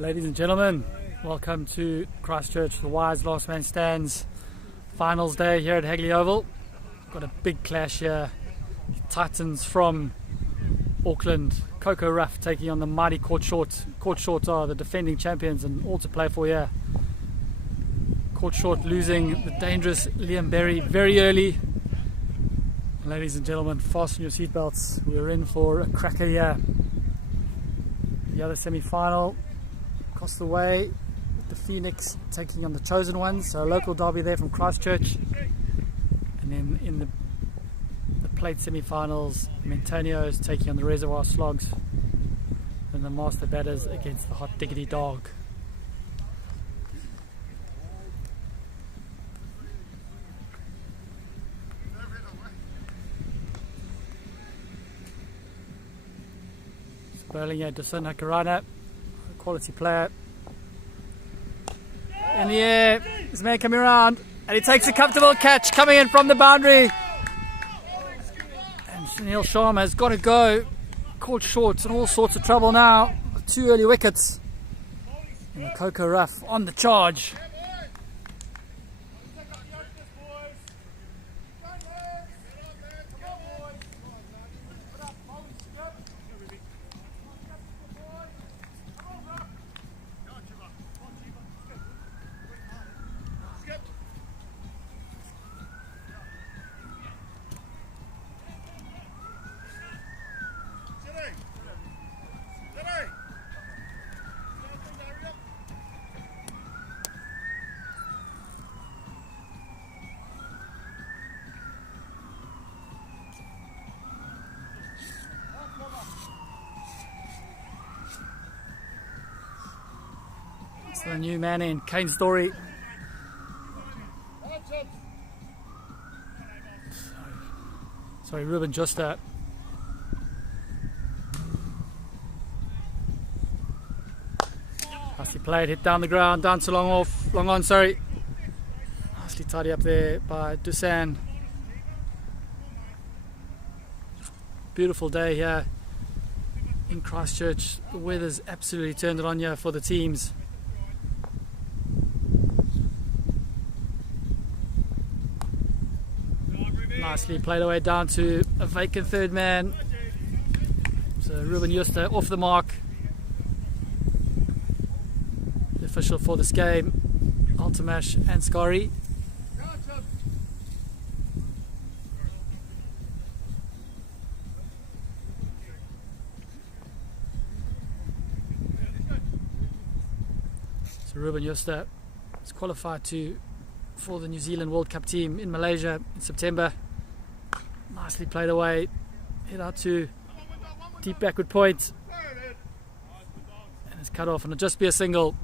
Ladies and gentlemen, welcome to Christchurch, the Wise Last Man Stands finals day here at Hagley Oval. Got a big clash here. Titans from Auckland, CoCo Ruff taking on the mighty Court Short. Court Short are the defending champions and all to play for here. Court Short losing the dangerous Liam Berry very early. Ladies and gentlemen, fasten your seatbelts. We're in for a cracker here. The other semi-final across the way, the Phoenix taking on the Chosen Ones, so a local derby there from Christchurch. And then in the plate semi-finals, Mentonio is taking on the Reservoir Slogs, and the Master Batters against the Hot Diggity Dog. Bowling here, Dusan Hakarana, quality player. In the air, this man coming around, and he takes a comfortable catch coming in from the boundary. And Sunil Sharma has got to go. Caught short and all sorts of trouble now. 2 early wickets. And the CoCo Ruff on the charge. It's the new man in, Kane Story. Sorry, Ruben Justa. Nicely played, hit down the ground, dance long on, sorry. Nicely tidy up there by Dusan. Beautiful day here in Christchurch. The weather's absolutely turned it on here for the teams. Nicely played away down to a vacant third man. So Ruben Justa off the mark. The official for this game, Altamash Anscari. So Ruben Justa is qualified for the New Zealand World Cup team in Malaysia in September. Nicely played away, hit out to deep backward point, and it's cut off, and it'll just be a single.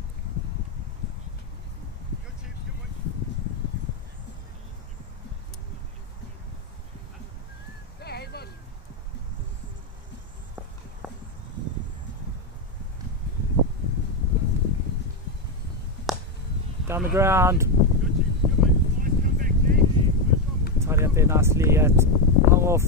Down the ground, tidy up there nicely at long off.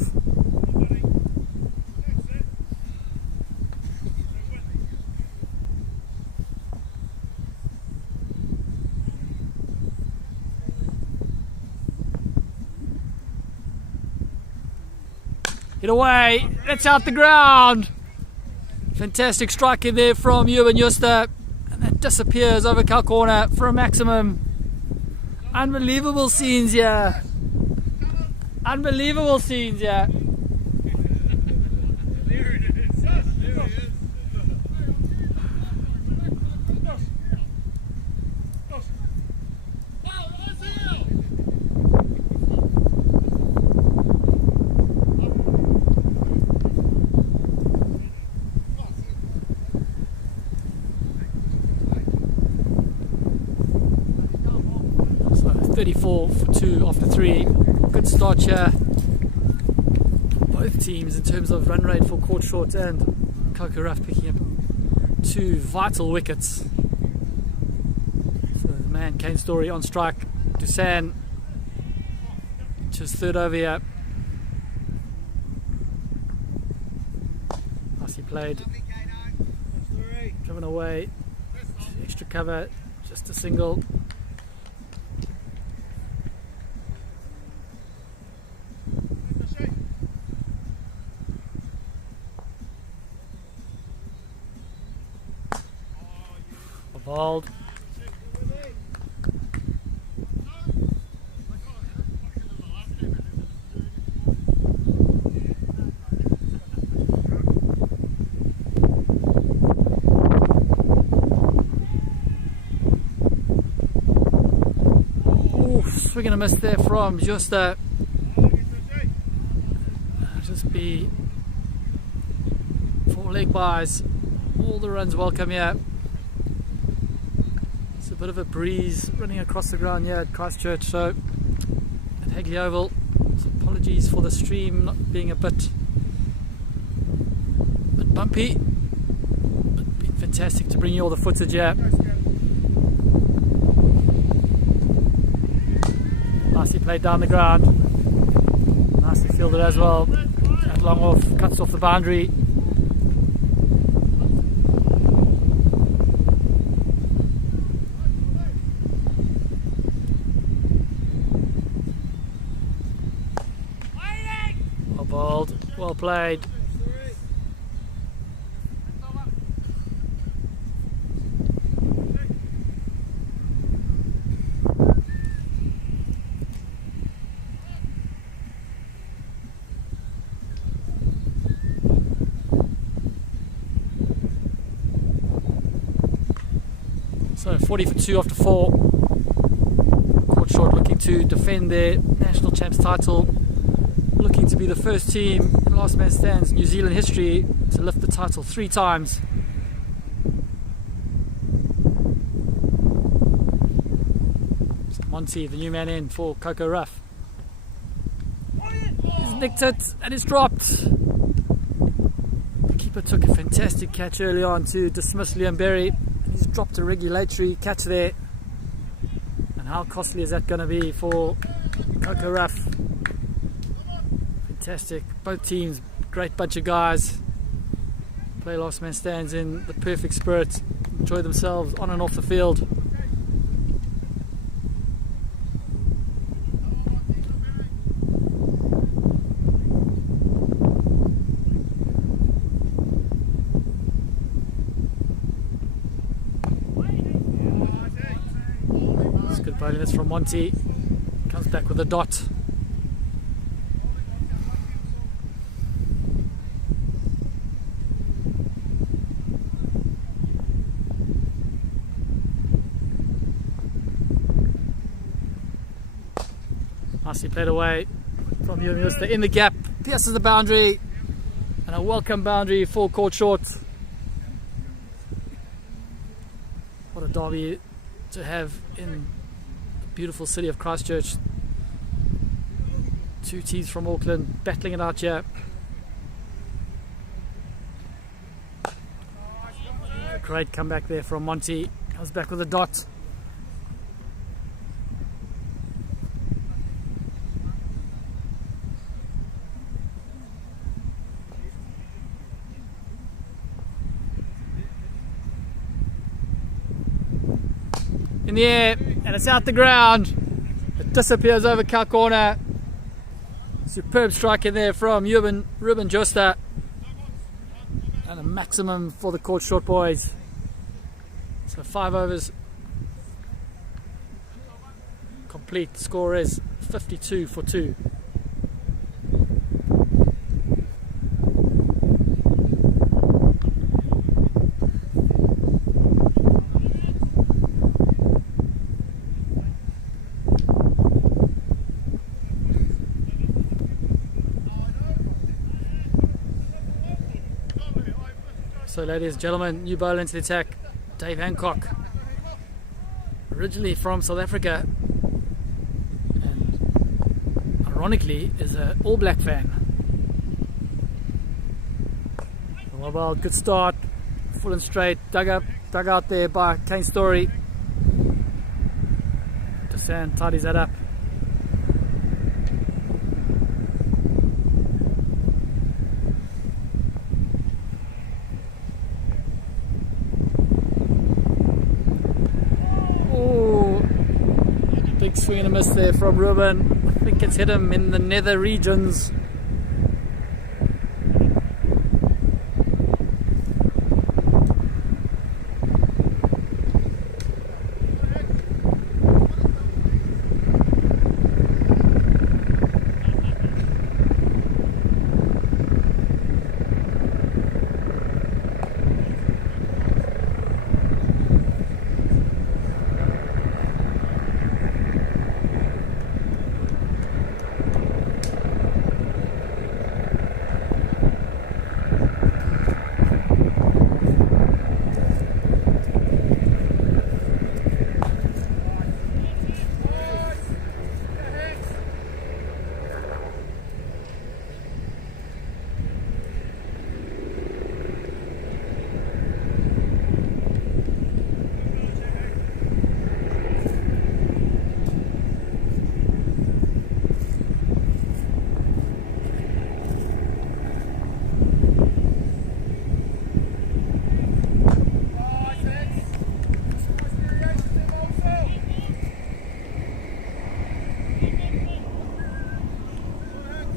Hit away, that's out the ground. Fantastic strike in there from Ruben Justa, and that disappears over Cal corner for a maximum. Unbelievable scenes here. Unbelievable scenes, yeah. So 34 for 2 after 3. Good start here. Both teams in terms of run rate for Court Short and CoCo Ruff picking up 2 vital wickets. So the man Kane Story on strike. Dusan, just third over here. Nicely played. Driven away. cover, just a single. Balled. We're going to miss there from just be 4 leg byes. All the runs welcome here. It's a bit of a breeze running across the ground here at Christchurch, so at Hagley Oval. So apologies for the stream not being a bit bumpy, but been fantastic to bring you all the footage here. Nicely played down the ground, nicely fielded as well. That long off, cuts off the boundary. Well bowled, well played. So 40 for 2 after 4. Caught short, looking to defend their national champs title, looking to be the first team in last man stands New Zealand history to lift the title 3 times. So Monty, the new man in for CoCo Ruff. He's nicked it and it's dropped. The keeper took a fantastic catch early on to dismiss Liam Berry. He's dropped a regulatory catch there, and how costly is that going to be for CoCo Ruff? Fantastic, both teams, great bunch of guys, play last man stands in the perfect spirit, enjoy themselves on and off the field. Good bowling this from Monty, comes back with a dot. Nicely played away from University in the gap, pierces the boundary, and a welcome boundary for caught short. What a derby to have in beautiful city of Christchurch. 2 teams from Auckland battling it out here. Great comeback there from Monty, comes back with a dot. In the air, and it's out the ground. It disappears over cow corner. Superb strike in there from Ruben Josta, and a maximum for the caught short boys. So 5 overs complete. The score is 52 for 2. So ladies and gentlemen, new bowler into the attack, Dave Hancock, originally from South Africa, and ironically is an All Black fan. Well bowled, good start, full and straight, dug out there by Kane Story. Desan tidies that up. Big swing and a miss there from Ruben. I think it's hit him in the nether regions.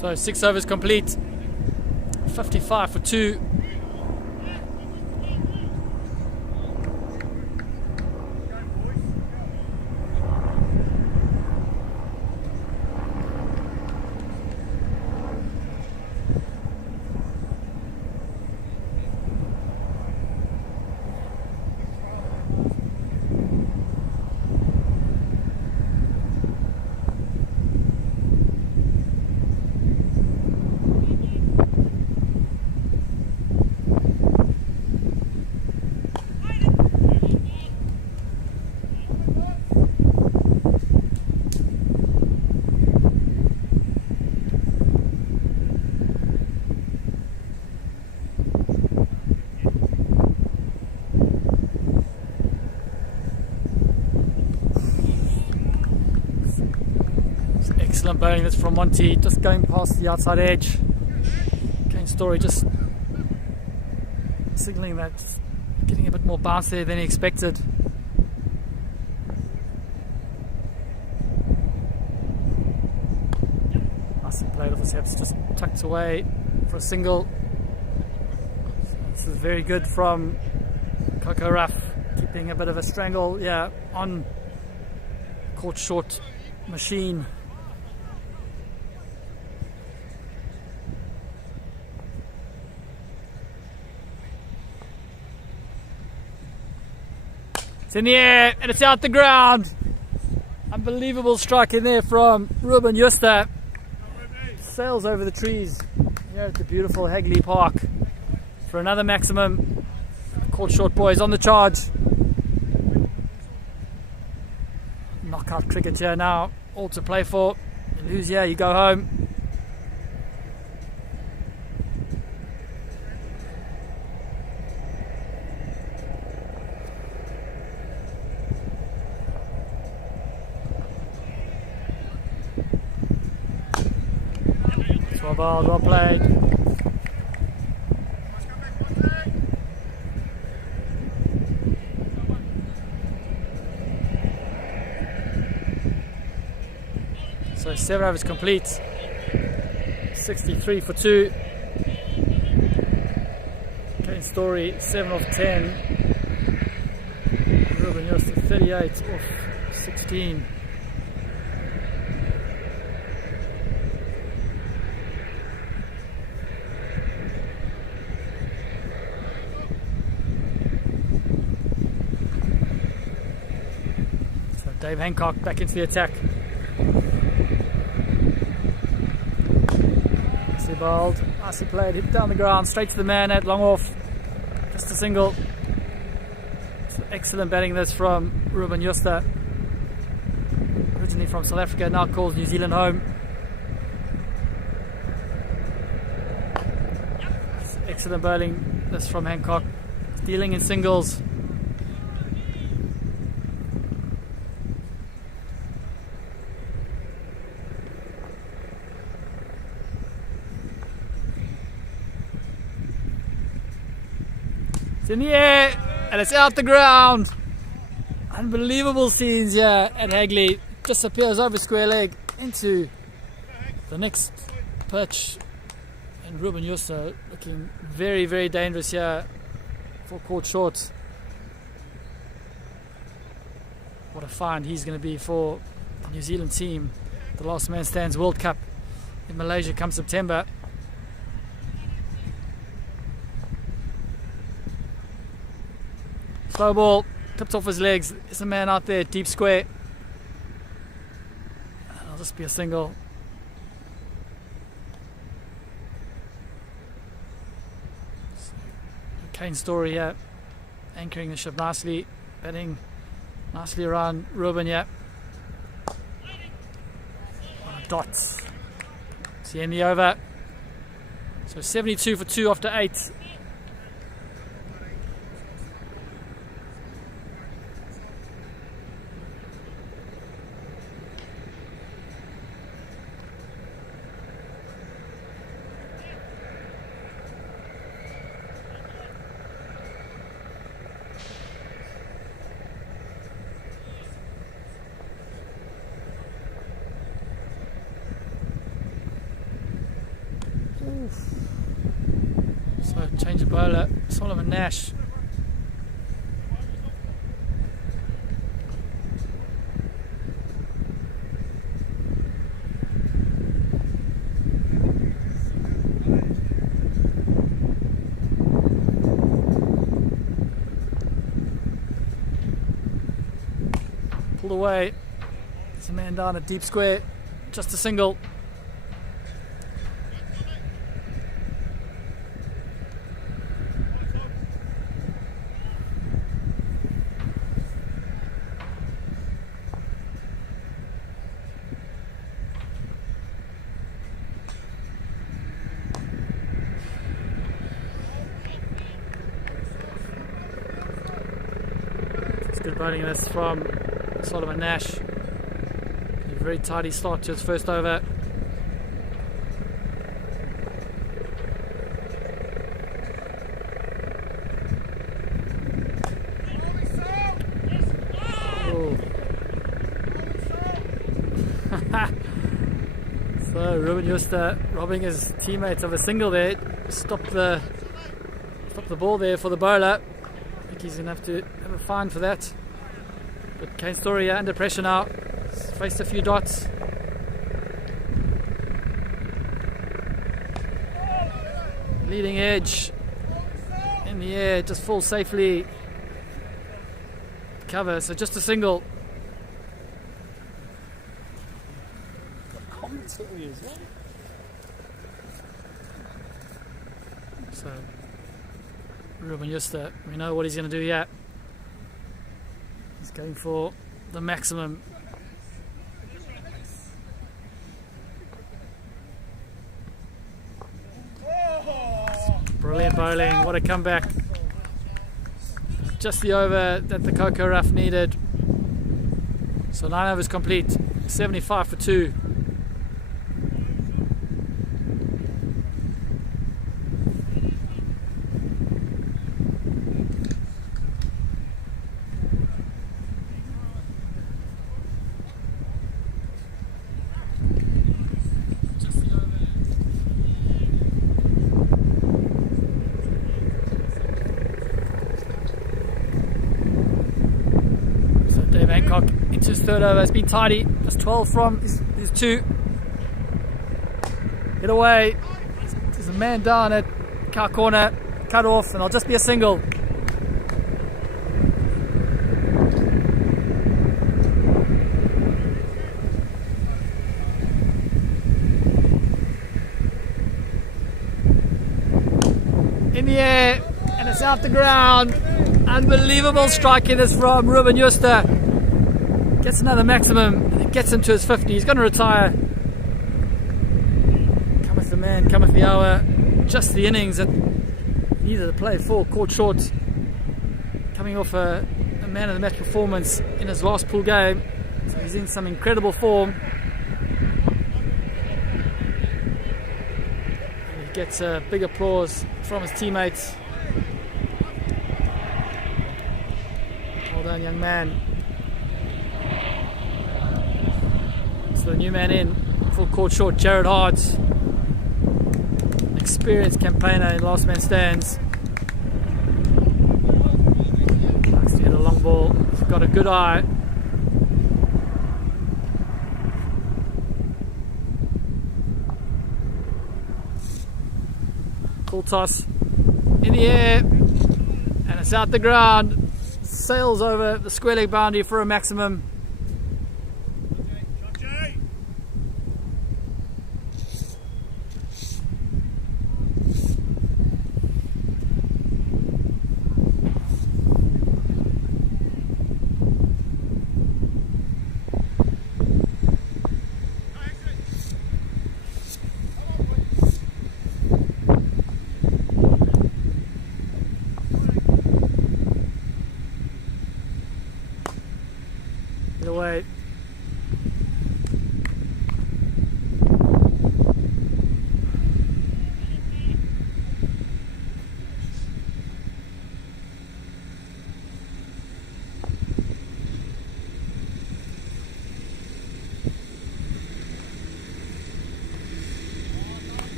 So 6 overs complete, 55 for 2. Excellent bowling that's from Monty, just going past the outside edge. Kane Story just signalling that, getting a bit more bounce there than he expected. Nicely played off his hips, just tucked away for a single. So this is very good from CoCo Ruff, keeping a bit of a strangle, yeah, on caught short machine. It's in the air and it's out the ground. Unbelievable strike in there from Ruben Juster. Sails over the trees here at the beautiful Hagley Park for another maximum. Caught short boys on the charge. Knockout cricket here now, all to play for. You lose here, you go home. Well bowled, well played. So 7 overs complete. 63 for 2. Kane Story 7 off 10. Ruben Juster 38 off 16. Dave Hancock back into the attack. Nicely bowled, nicely played, hit down the ground, straight to the man at long off. Just a single. So excellent batting this from Ruben Juster. Originally from South Africa, now calls New Zealand home. Excellent bowling this from Hancock. Dealing in singles. It's in the air and it's out the ground. Unbelievable scenes here at Hagley. disappears over square leg into the next pitch. And Ruben Juster looking very, very dangerous here for caught short. What a find he's going to be for the New Zealand team. The Last Man Stands World Cup in Malaysia come September. Slow ball, tipped off his legs. There's a man out there, deep square. It'll just be a single. Kane Story here, anchoring the ship nicely, batting nicely around Ruben here. Dots. See in the over. So 72 for 2 after 8. So change of bowler, Solomon Nash. Pulled away. There's a man down at deep square, just a single. Good bowling this from Solomon Nash. A very tidy start to his first over. So Ruben Juster robbing his teammates of a single there. Stop the ball there for the bowler. I think he's going to have a fine for that. But Kane Story under pressure now. He's faced a few dots. Leading edge in the air, just falls safely. Cover, so just a single. So Ruben Juster, we know what he's going to do here. He's going for the maximum. Brilliant bowling, what a comeback. Just the over that the CoCo Ruff needed. So 9 overs complete, 75 for 2. Bangkok into his third over. It's been tidy. That's 12 from his 2. Get away. There's a man down at car corner. Cut off, and I'll just be a single. In the air, and it's out the ground. Unbelievable striking this from Ruben Juster. Gets another maximum, it gets him to his 50. He's going to retire. Cometh the man, cometh the hour. Just the innings that needed to play for, caught short. Coming off a man of the match performance in his last pool game. So he's in some incredible form. And he gets a big applause from his teammates. Well done, young man. So the new man in, full court short, Jared Hart, experienced campaigner in last man stands. Likes to hit a long ball. He's got a good eye. Full toss in the air, and it's out the ground. Sails over the square leg boundary for a maximum. Get away.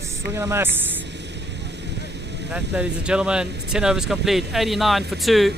Swing and a miss. That, ladies and gentlemen, 10 overs complete, 89 for 2.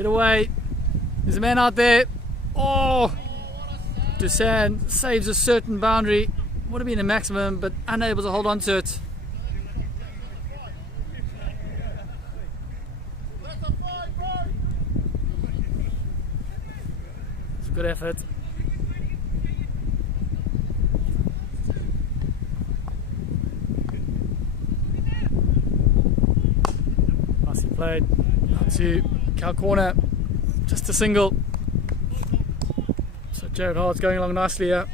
Get away. There's a man out there. Oh! Dusan saves a certain boundary. Would have been a maximum, but unable to hold on to it. It's a good effort. Nicely played. Out to Cal corner, just a single. So Jared Hart's going along nicely here.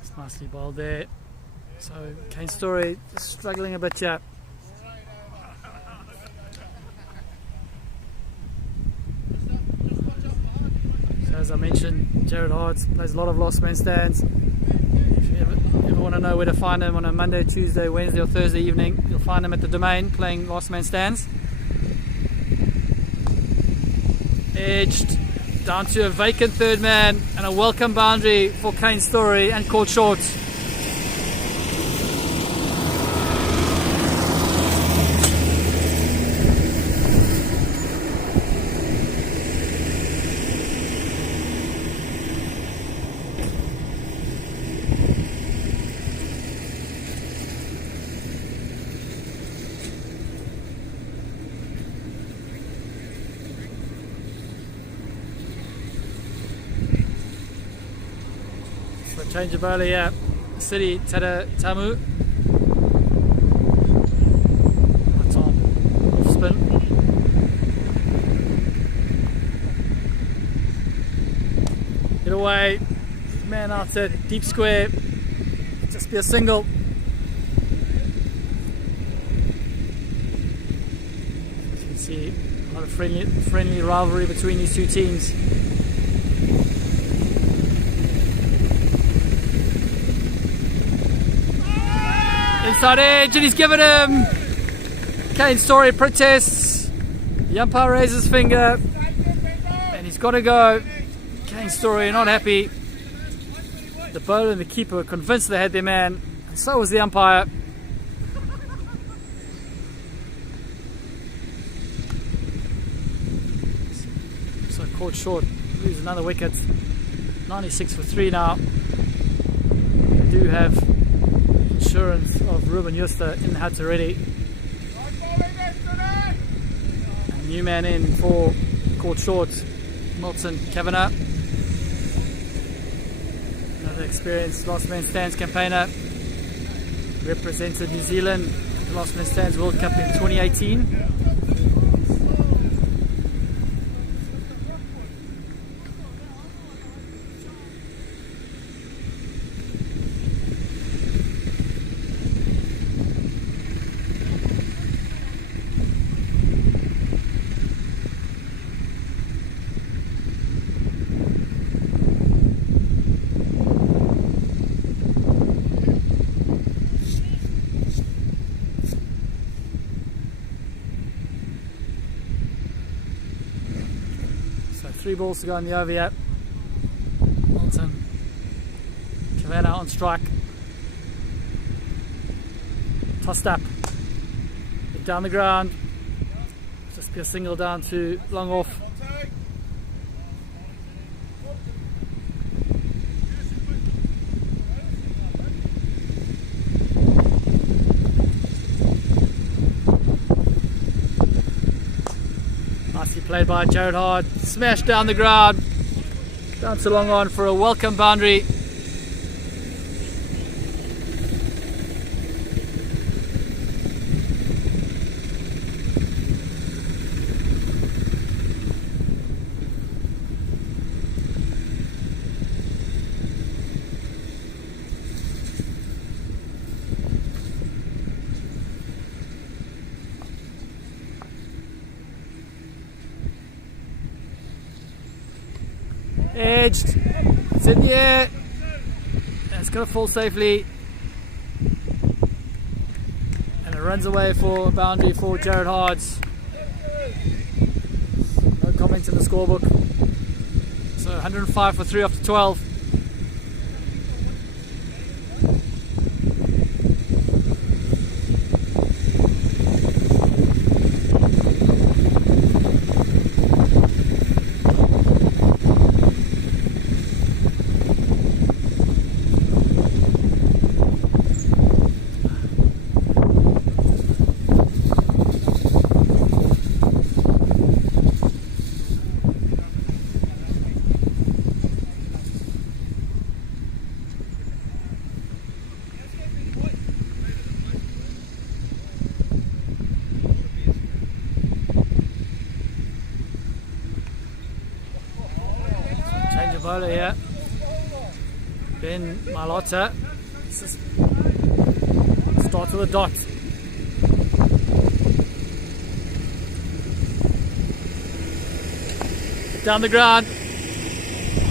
It's nicely bowled there. So Kane Story struggling a bit here. As I mentioned, Jared Hart plays a lot of last man stands. If you ever want to know where to find him on a Monday, Tuesday, Wednesday or Thursday evening, you'll find him at the Domain playing last man stands. Edged down to a vacant third man and a welcome boundary for Kane Story and caught short. Change of bowler, yeah. City Tada Tamu. That's on. Off spin. Get away. Man after deep square. Just be a single. As you can see, a lot of friendly rivalry between these two teams. outside edge, and he's given him. Kane Story protests. The umpire raises his finger, and he's got to go. Kane Story not happy. The bowler and the keeper were convinced they had their man, and so was the umpire. So caught short, lose another wicket. 96 for 3 now. They do have insurance of Ruben Juster in the hut already. A new man in for caught short, Milton Kavanagh. Another experienced Last Man Stands campaigner. Represented New Zealand at the Last Man Stands World Cup in 2018. So 3 balls to go in the over yet. Milton Kavanagh on strike. Tossed up. Down the ground. Just be a single down to long off. Nicely played by Jared Hard. Smashed down the ground. Down to long on for a welcome boundary. Edged, it's in the air, and it's going to fall safely, and it runs away for a boundary for Jared Hards. No comment in the scorebook. So 105 for 3 after 12. Change of bowler here. Ben Malota. Start with a dot. Down the ground.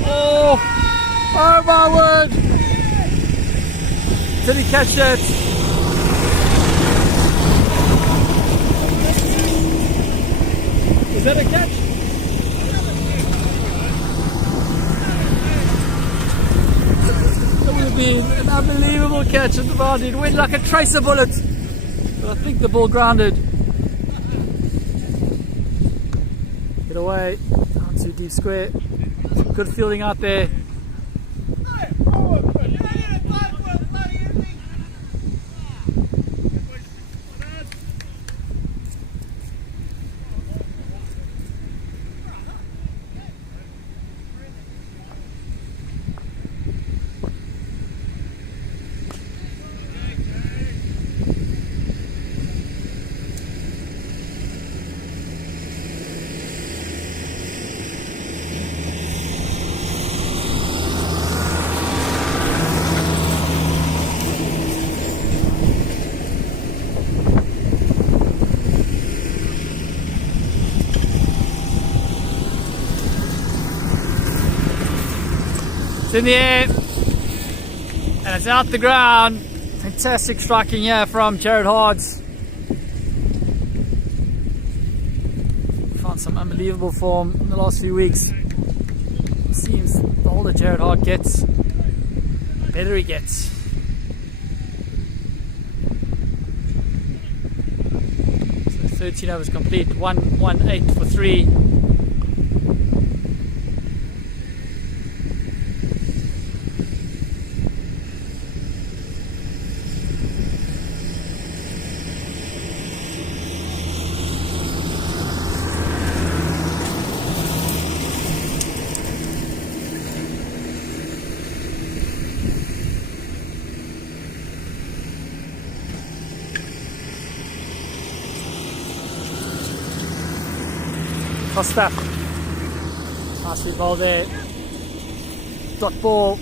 Oh! Oh my word! Did he catch that? Was that a catch? That would have been an unbelievable catch at the boundary. It went like a tracer bullet. But I think the ball grounded. Get away. Down to deep square. Good fielding out there. It's in the air, and it's out the ground. Fantastic striking here from Jared Hards. Found some unbelievable form in the last few weeks. Seems the older Jared Hard gets, the better he gets. So 13 overs complete, 1-1-8 for 3. Tossed up. Nicely ball there. Dot ball.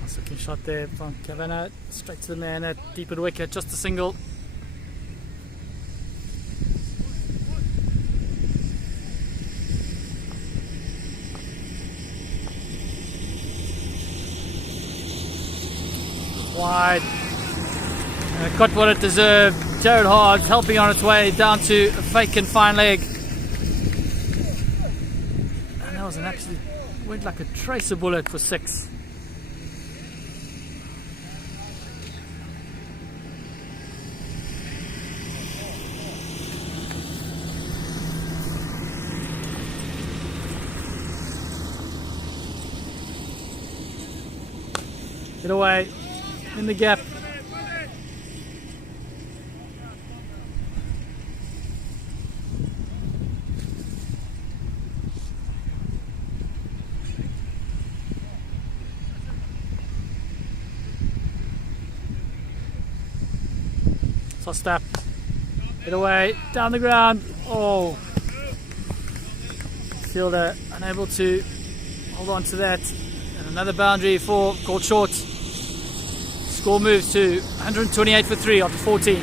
Nice looking shot there from Kavanagh. Straight to the man at deep at wicket. Just a single. Wide. Got what it deserved. Jared Hards helping on its way down to a vacant fine leg. And that was actually went like a tracer bullet for 6. Get away. In the gap. Tossed up. Get away. Down the ground. Oh. Fielder unable to hold on to that. And another boundary for called short. Score moves to 128 for 3 after 14.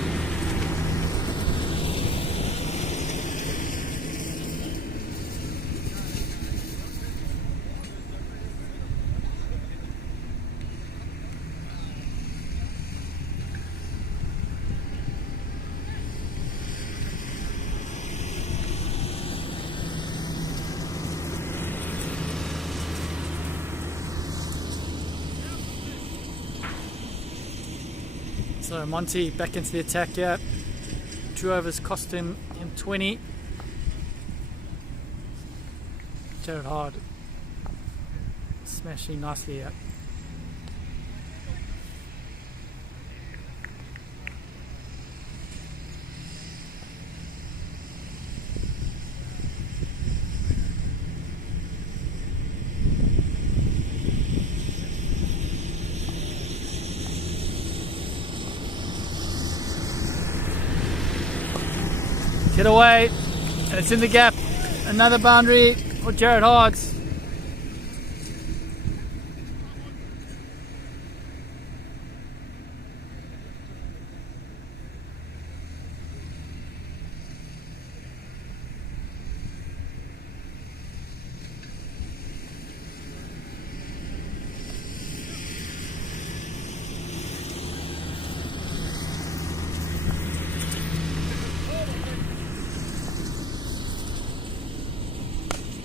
So Monty back into the attack here. 2 overs cost him 20. Jared Hard smashing nicely here. Get away, and it's in the gap. Another boundary for Jared Hards.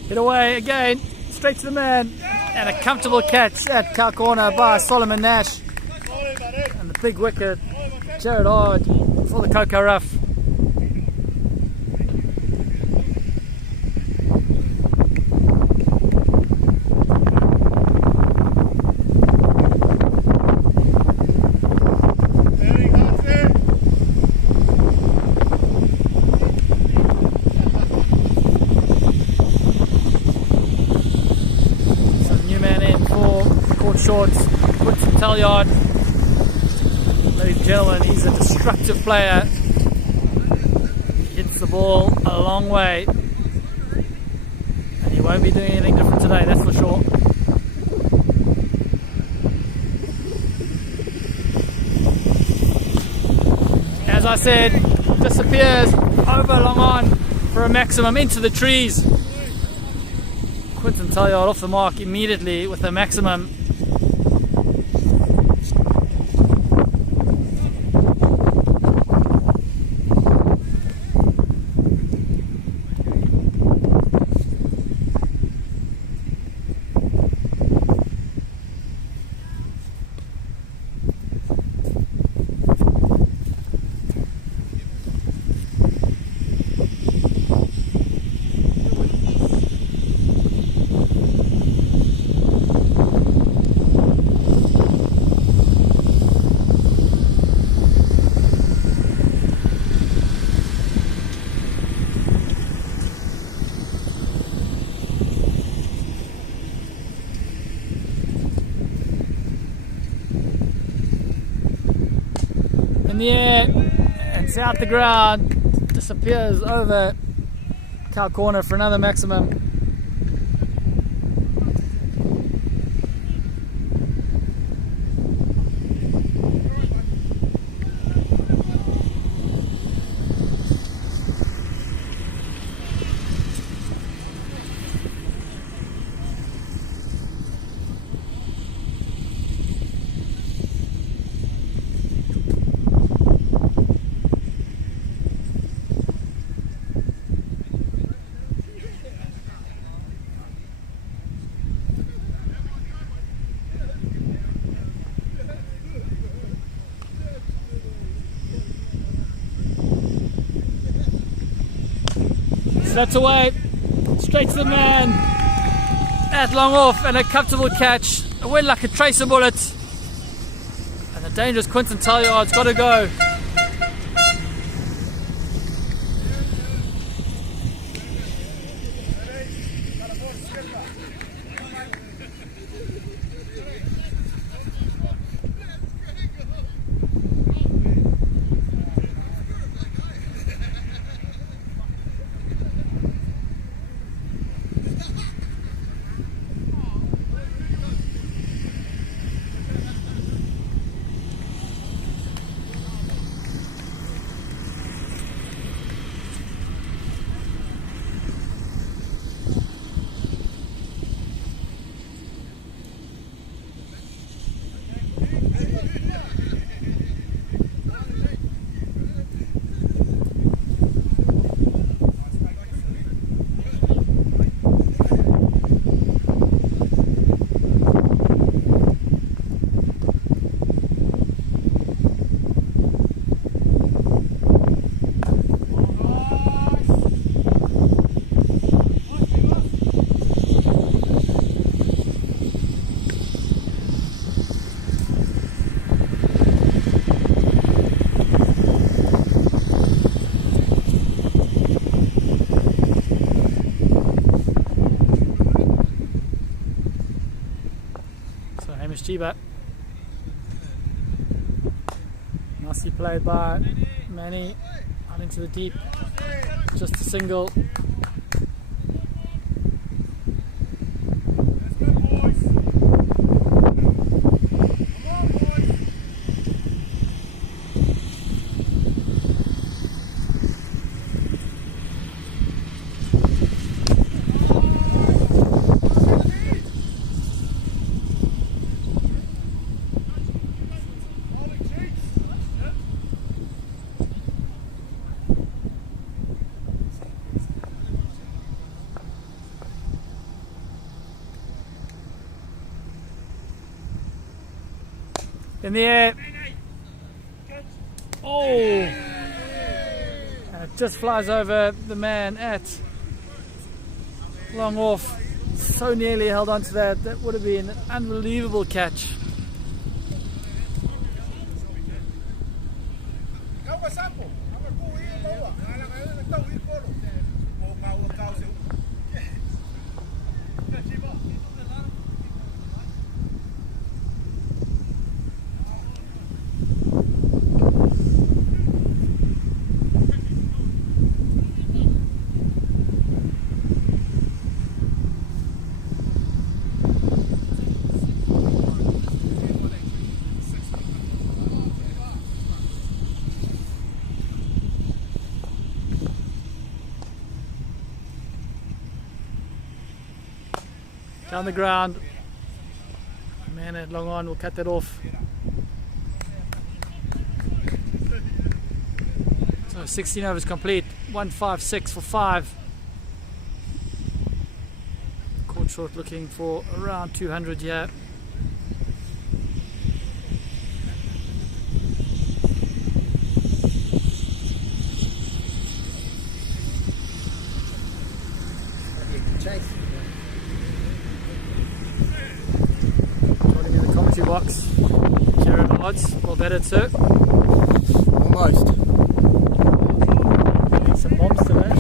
Get away again, straight to the man, and a comfortable catch at cow corner by Solomon Nash. And the big wicket, Jared Hard for the CoCo Ruff. Shorts, puts some tail yard. Ladies and gentlemen, he's a destructive player. He hits the ball a long way. And he won't be doing anything different today, that's for sure. I said, disappears over long on for a maximum into the trees. Quinton Talyard off the mark immediately with the maximum. In the air, it's out the ground, disappears over cow corner for another maximum. That's away, straight to the man, at long off, and a comfortable catch. It went like a tracer bullet, and the dangerous Quinton Talyard's got to go. Chiba. Nicely played by Manny, out into the deep, just a single. In the air. Oh! And it just flies over the man at long off. So nearly held on to that. That would have been an unbelievable catch. Down the ground. Man at long on will cut that off. So 16 overs complete. 156 for 5. Caught short, looking for around 200 here. Joining in the commentary box, Jared Odds. Well batted, sir. Almost. Getting some bombs today.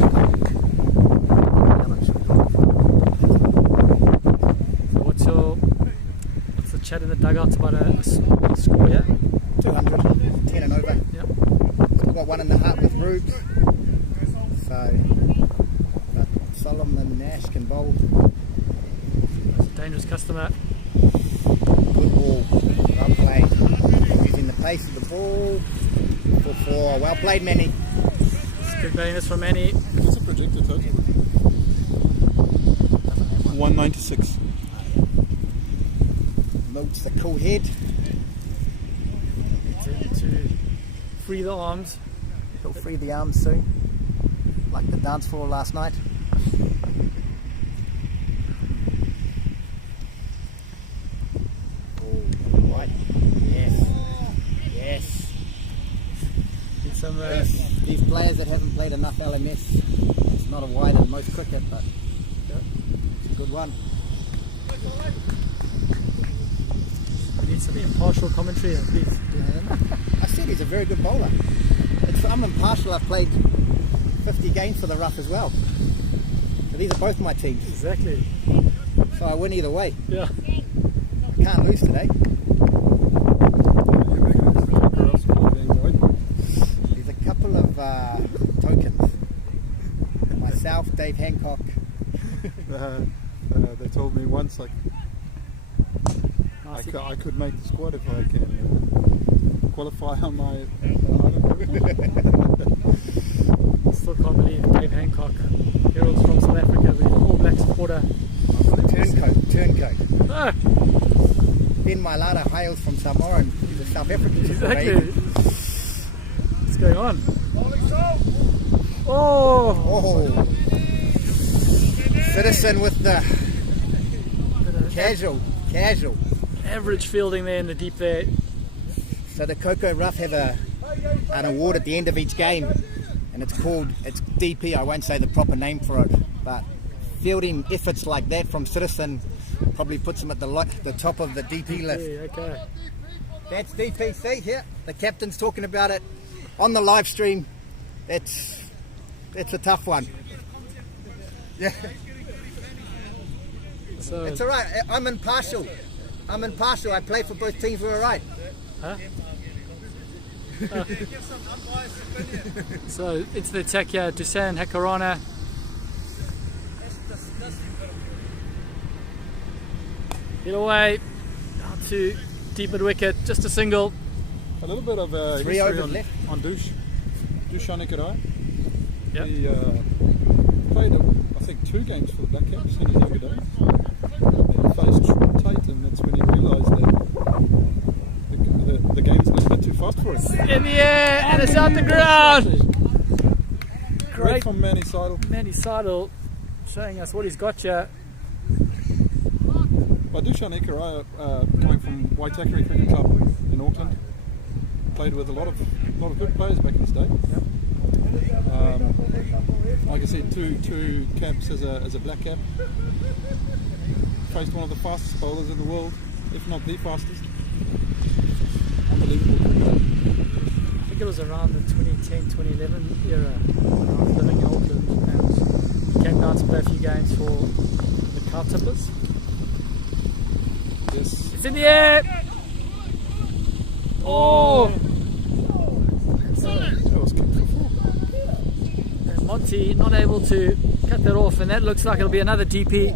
So what's the chat in the dugouts about a score here? 200, 10 and over. Yep. Still got one in the heart with Rubes. So, but Solomon Nash can bowl. That's a dangerous customer. Good ball. Well played. Using the pace of the ball. 4-4. Well played, Manny. It's good batting this from Manny. What's the projected total? 196. Moats the cool head. To free the arms. He'll free the arms soon. Like the dance floor last night. Oh, right. Yes. Yes. Get some Yes. These players that haven't played enough LMS, it's not a wide in most cricket, but it's a good one. we need some impartial commentary here, please. I said he's a very good bowler. I'm impartial. I've played 50 games for the Ruff as well. So these are both my teams. Exactly. So I win either way. Yeah. I can't lose today. There's a couple of tokens. Myself, Dave Hancock. They told me once I could make the squad if I can qualify on my. I still can't believe Dave Hancock, Herald's from South Africa, the All Black supporter. Turncoat. Ah, Ben Mailata hails from Samoa and he's a South African supporter. exactly. What's going on? Oh! Oh. Citizen with the casual. Average fielding there in the deep there. So the CoCo Ruff have an award at the end of each game, and it's DP. I won't say the proper name for it, but fielding efforts like that from Citizen probably puts them at the top of the DP list. Okay. That's DPC here. The captain's talking about it on the live stream. It's a tough one. Yeah, So, it's all right. I'm impartial. I play for both teams. We're all right. huh? So into the attack here, Dusan Hakarana. Get away. Out to deep mid wicket, just a single. A little bit of 3 history overs on left. Dushan Ikarai. Yep. He played, I think, 2 games for the Black Caps in his younger days. He faced Tate, and that's when he realised that the game's a little bit too fast for him. In the air, and it's out the ground. Great from Manny Seidel. Manny Seidel showing us what he's got here. But Dushan Ikarai, coming from Waitakere Cricket Club in Auckland, played with a lot of good players back in his day. Yep. Like I said, two caps as a black cap. Faced one of the fastest bowlers in the world, if not the fastest. Unbelievable. I think it was around the 2010-2011 era when I was living in Auckland, and he came down to play a few games for the Cow Tippers. Yes. It's in the air! Oh! That was kicked for 4. And Monty not able to cut that off, and that looks like it'll be another DP.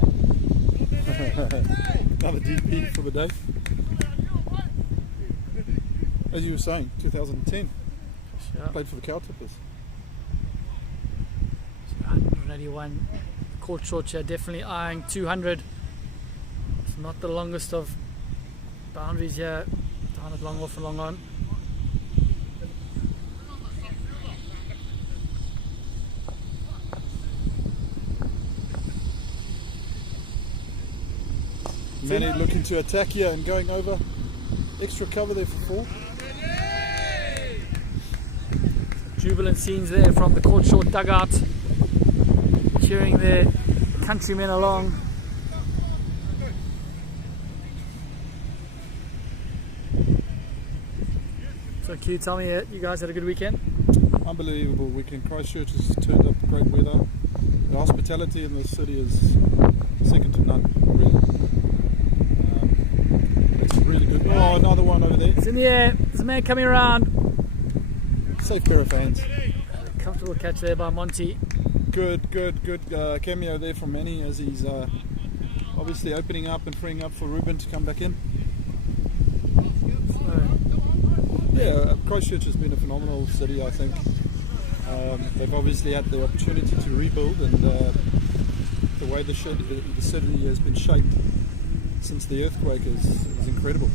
Another DP for the day. As you were saying, 2010. Yeah. Played for the Cow Tippers. 181. Caught short here, definitely eyeing 200. Not the longest of boundaries here. Down at long off and long on. Manny looking to attack here and going over. Extra cover there for 4. Jubilant scenes there from the court short dugout, cheering their countrymen along. So Q, tell me, you guys had a good weekend? Unbelievable weekend. Christchurch has turned up great weather. The hospitality in the city is second to none, really. It's really good. Oh, another one over there. It's in the air. There's a man coming around. Safe pair of hands. Comfortable catch there by Monty. Good cameo there from Manny as he's obviously opening up and freeing up for Ruben to come back in. Yeah, Christchurch has been a phenomenal city, I think. They've obviously had the opportunity to rebuild, and the way the city has been shaped since the earthquake is incredible.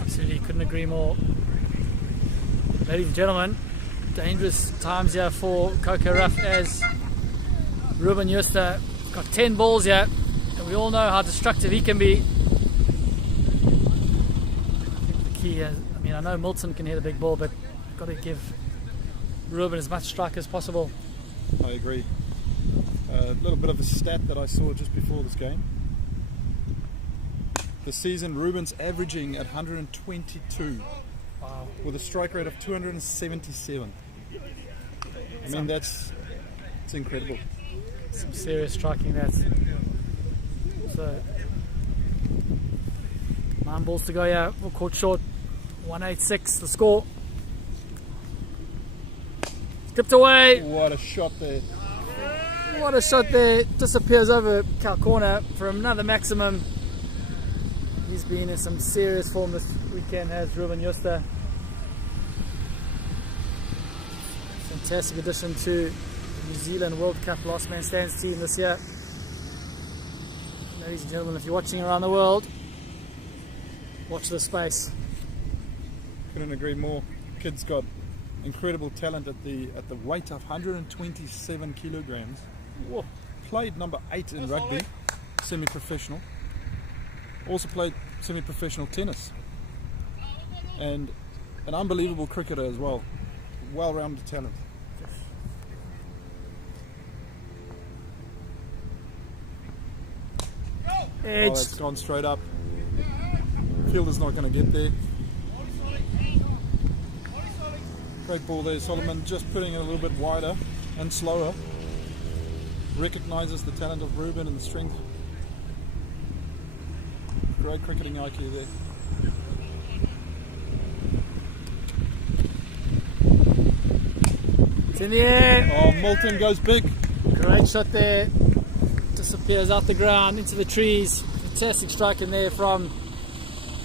Absolutely, couldn't agree more. Ladies and gentlemen, dangerous times here for CoCo Ruff as Ruben Juster got 10 balls here, and we all know how destructive he can be. The key is, I mean, I know Milton can hit a big ball, but got to give Ruben as much strike as possible. I agree. A little bit of a stat that I saw just before this game. This season, Ruben's averaging at 122. Wow. With a strike rate of 277. I mean, it's incredible. Some serious striking that. So 9 balls to go here. We'll caught short. 186 the score. Tipped away. What a shot there. What a shot there. Disappears over Cal corner for another maximum. He's been in some serious form this weekend, has Ruben Juster. Fantastic addition to the New Zealand World Cup Last Man Stands team this year. Ladies and gentlemen, if you're watching around the world, watch this space. Couldn't agree more. Kid's got incredible talent at the weight of 127 kilograms. Whoa. Played number 8 in rugby, semi-professional. Also played semi-professional tennis. And an unbelievable cricketer as well. Well-rounded talent. Edge. Oh, that's gone straight up. Fielder's not going to get there. Great ball there, Solomon, just putting it a little bit wider and slower. Recognises the talent of Ruben and the strength. Great cricketing IQ there. It's in the air. Oh, Milton goes big. Great shot there. Disappears out the ground into the trees. Fantastic strike in there from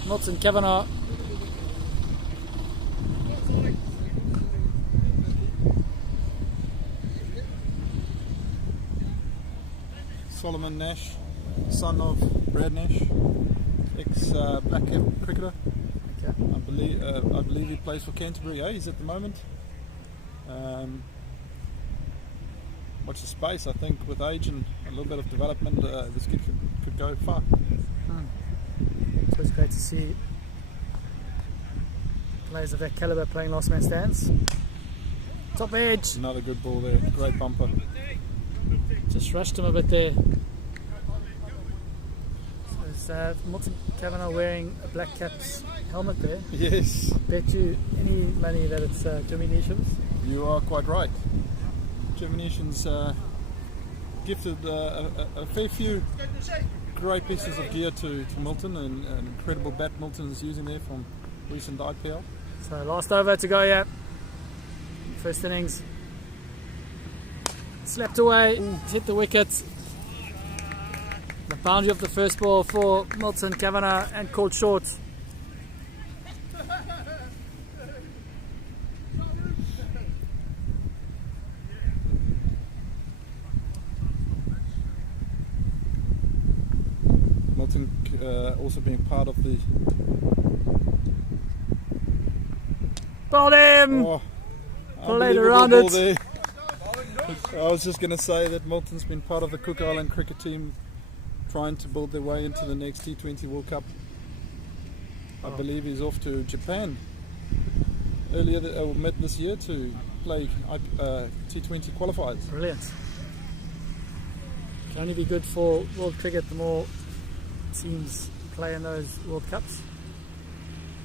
Milton Kavanagh. Solomon Nash, son of Brad Nash, ex-Black Cap cricketer. Okay. I believe he plays for Canterbury A's at the moment. Watch the space. I think with age and a little bit of development, this kid could go far. So it's great to see players of that caliber playing Last Man Stands. Top edge. Another good ball there. Great bumper. Just rushed him a bit there. So it's Milton Kavanagh wearing a Black Caps helmet there. Yes. Bet you any money that it's Jimmy Neesham's. You are quite right. Jimmy Neesham's gifted a fair few great pieces of gear to Milton, and an incredible bat Milton is using there from recent IPL. So last over to go here. First innings. Slapped away, hit the wicket. The boundary of the first ball for Milton Kavanagh and called short. think also being part of the... Bowled him! Oh, Played unbelievable around ball it. there. I was just going to say that Milton's been part of the Cook Island cricket team trying to build their way into the next T20 World Cup. I believe he's off to Japan mid this year to play T20 qualifiers. Brilliant. Can only be good for world cricket the more teams play in those World Cups.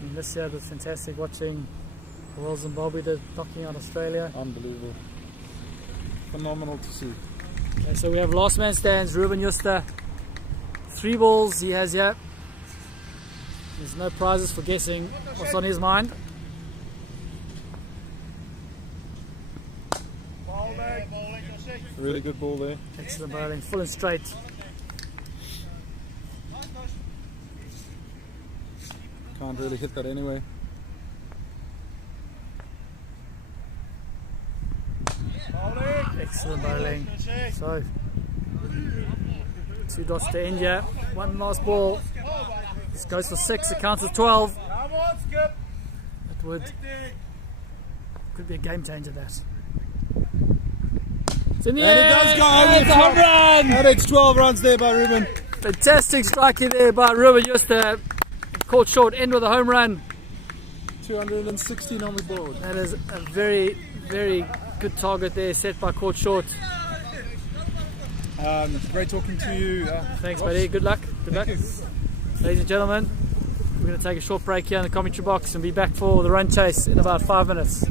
And this year it was fantastic watching the World Zimbabwe did, knocking out Australia. Unbelievable. Phenomenal to see. Okay, so we have last man stands, Ruben Juster. 3 balls he has here. There's no prizes for guessing what's on his mind. Really good ball there. Excellent bowling, full and straight. Can't really hit that anyway. Excellent bowling. So, 2 dots to India. 1 last ball. This goes for 6. It counts as 12. That could be a game changer. That. It's in the And air. it does go And over it's the a home top. run. And it's 12 runs there by Ruben. Fantastic striking there by Ruben Juster. Caught short, end with a home run. 216 on the board. That is a very, very good target there set by Caught Short. Great talking to you. Thanks, buddy. Good luck. Good luck. Ladies and gentlemen, we're going to take a short break here in the commentary box and be back for the run chase in about 5 minutes.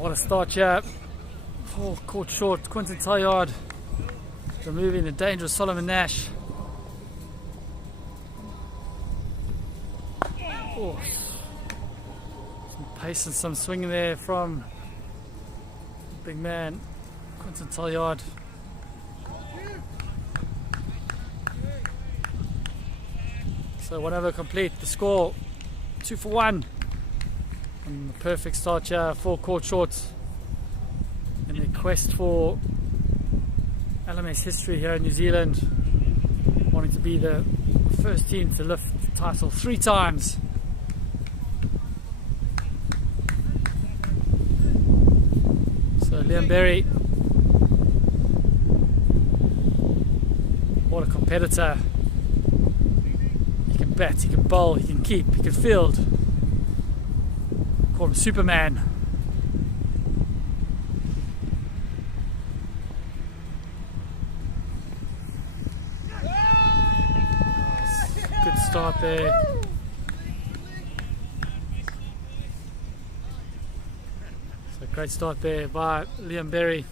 What a start here. Oh, caught short. Quinton Talyard removing the dangerous Solomon Nash. Oh, some pace and some swing there from big man Quinton Talyard. So 1 over complete. The score 2 for 1. And the perfect start here for caught shorts in their quest for LMS history here in New Zealand, wanting to be the first team to lift the title 3 times. So Liam Berry, what a competitor. He can bat, he can bowl, he can keep, he can field. Call him Superman. Good start there. So great start there by Liam Berry.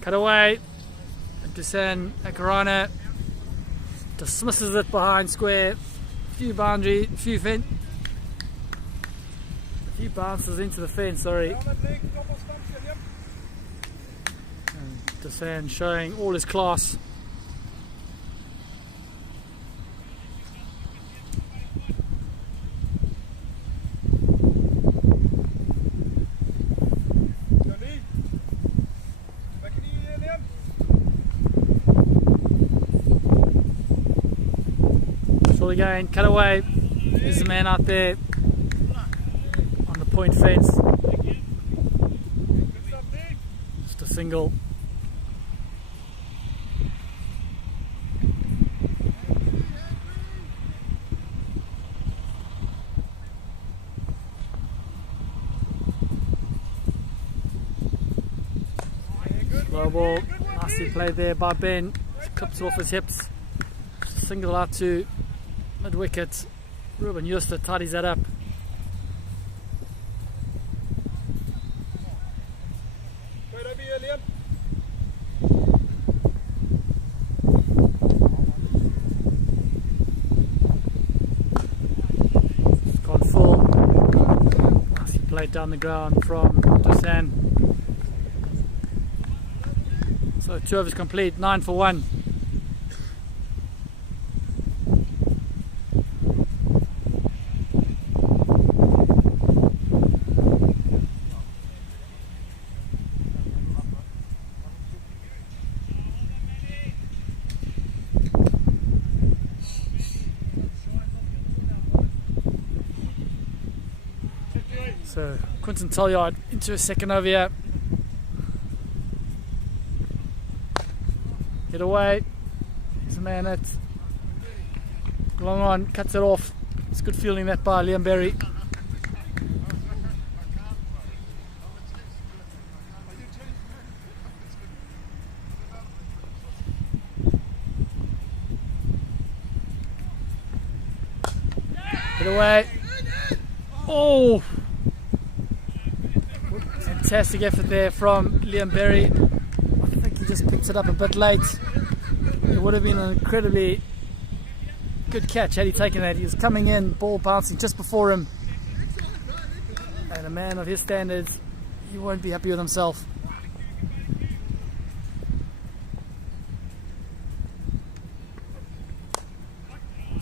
Cut away. Dusan Akarana dismisses it behind square. Few boundary, few bounces into the fence, sorry. And Dusan showing all his class. Again, cut away. There's a man out there on the point fence. Just a single. Slow ball. Nicely played there by Ben. Clips it off his hips. Just a single out to mid wicket. Ruben Juster tidies that up. It's gone full. Nicely played down the ground from Dusan. So 2 overs complete, 9 for 1. So Quinton Talyard into a second over here. Hit away. There's a man that long on cuts it off. It's good fielding that by Liam Berry. Hit away. Oh! Fantastic effort there from Liam Berry. I think he just picked it up a bit late. It would have been an incredibly good catch had he taken that. He was coming in, ball bouncing just before him. And a man of his standards, he won't be happy with himself.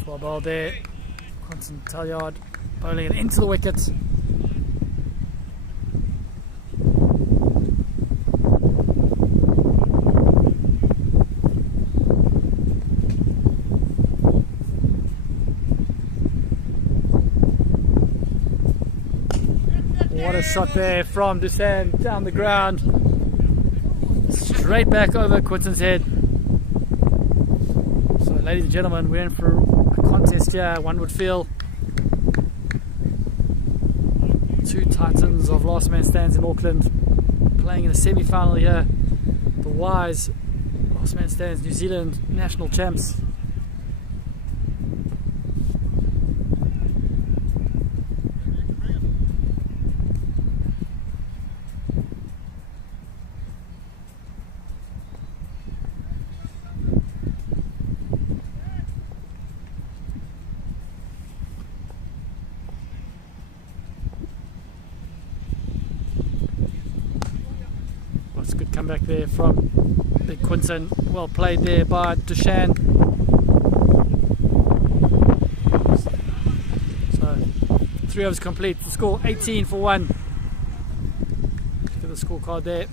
Well bowled there. Quinton Talyard bowling it into the wickets. What a shot there from Dusan down the ground. Straight back over Quinton's head. So ladies and gentlemen, we're in for a contest here, one would feel. 2 titans of last man stands in Auckland playing in the semi-final here. The Wise, last man stands, New Zealand national champs. Good comeback there from Big Quinton. Well played there by Dushan. So 3 overs complete. The score 18 for 1. Look at the scorecard there.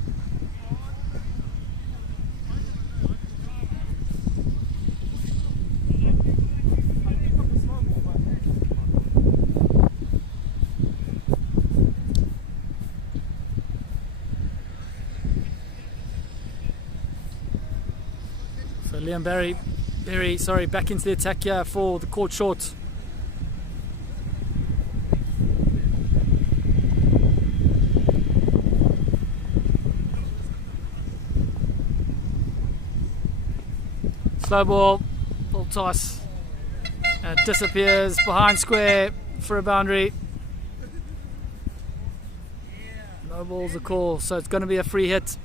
So Liam Berry, back into the attack here for the court short. Slow ball, full toss, and it disappears behind square for a boundary. No ball's a call, so it's going to be a free hit.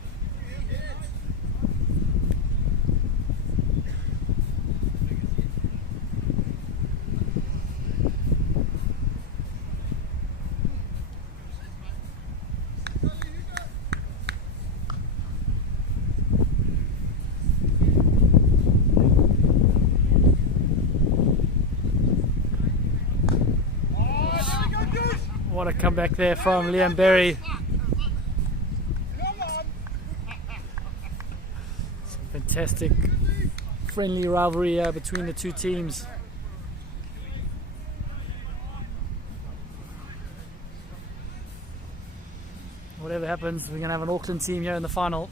What a comeback there from Liam Berry. Fantastic friendly rivalry between the two teams. Whatever happens, we're going to have an Auckland team here in the final.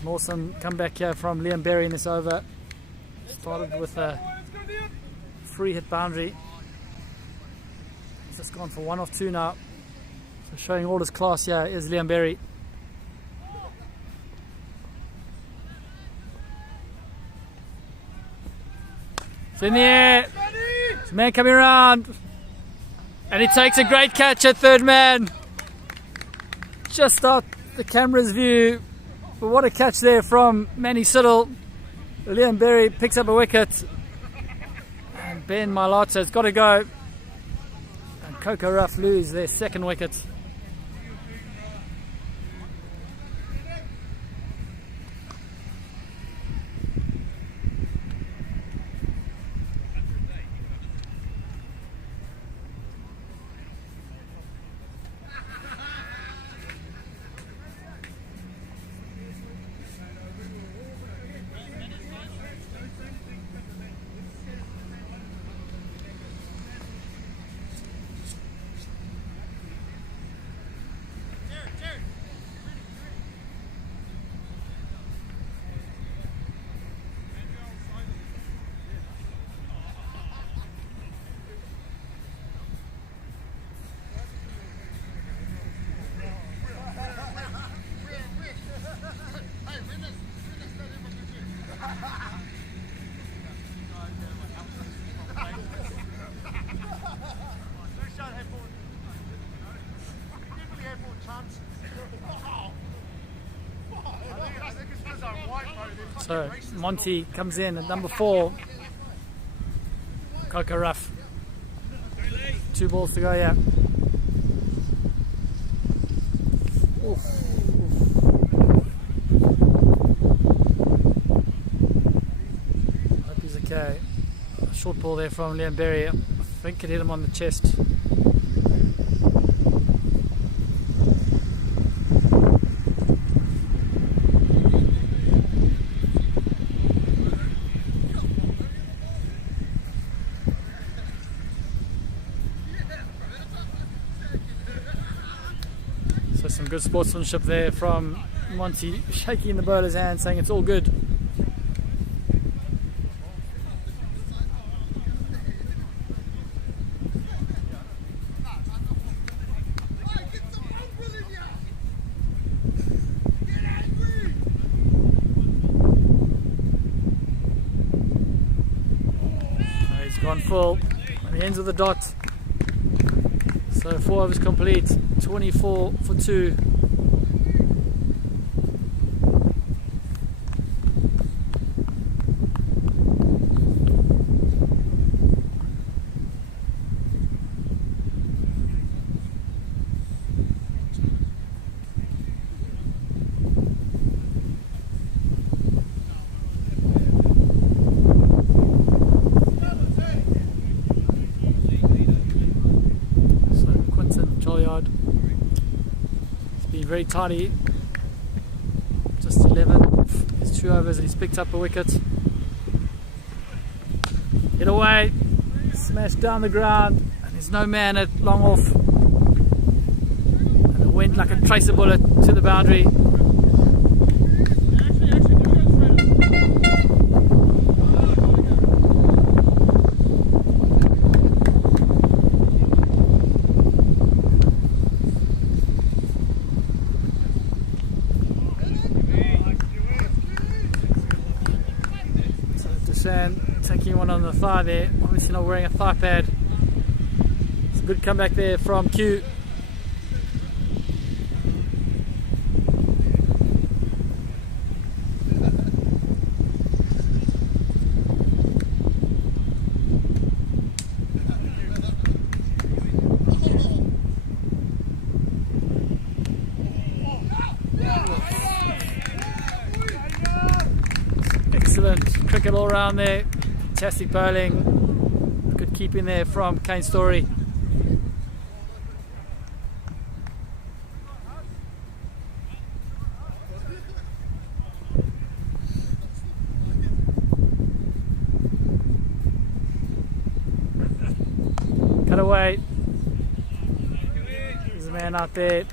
An awesome comeback here from Liam Berry in this over. Started with a free hit boundary. He's just gone for 1 off 2 now. So showing all his class here is Liam Berry. It's in the air. There's a man coming around. And he takes a great catch at third man. Just out the camera's view. But what a catch there from Manny Siddle. Liam Berry picks up a wicket. And Ben Mailata's got to go. And CoCo Ruff lose their second wicket. So Monty comes in at number 4. CoCo Ruff. 2 balls to go, yeah. Oof. Hope he's okay. A short ball there from Liam Berry. I think it hit him on the chest. So some good sportsmanship there from Monty, shaking the bowler's hand, saying it's all good. gone full, and he ends with a dot. So 4 overs complete, 24 for 2. Very tidy, just 11 his 2 overs and he's picked up a wicket. Hit away, smashed down the ground, and there's no man at long off, and it went like a tracer bullet to the boundary. Taking one on the thigh there, obviously not wearing a thigh pad. It's a good comeback there from Q. Excellent cricket all around there. Fantastic bowling, good keeping there from Kane Story. Cut away. There's a man out there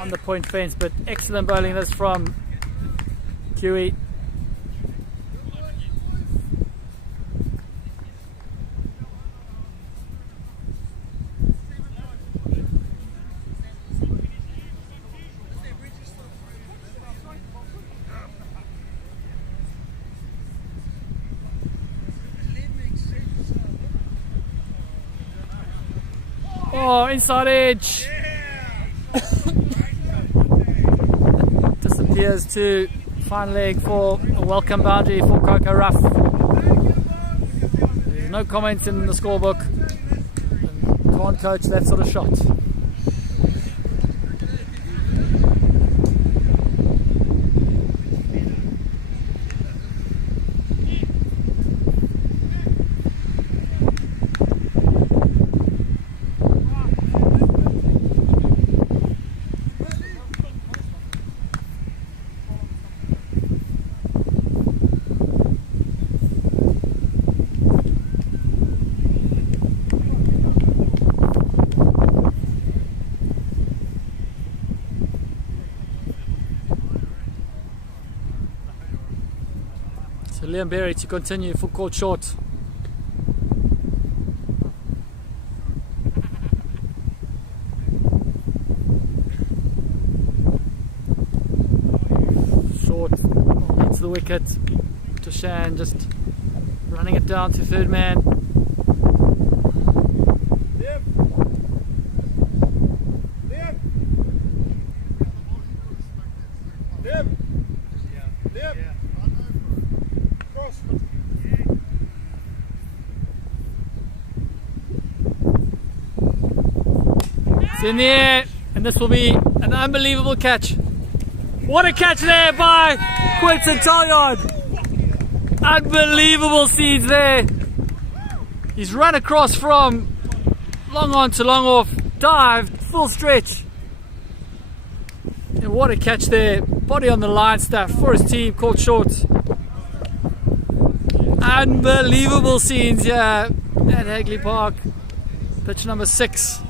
on the point fence, but excellent bowling this from QE. Oh, inside edge. Disappears to fine leg for a welcome boundary for CoCo Ruff. There's no comments in the scorebook. Can't coach that sort of shot. So Liam Berry to continue for caught short. Short into the wicket. Dushan just running it down to third man. It's in the air, and this will be an unbelievable catch. What a catch there by Quinton Talyard. Unbelievable scenes there. He's run across from long on to long off, dived, full stretch. And what a catch there. Body on the line stuff for his team, caught short. Unbelievable scenes here at Hagley Park. Pitch number 6.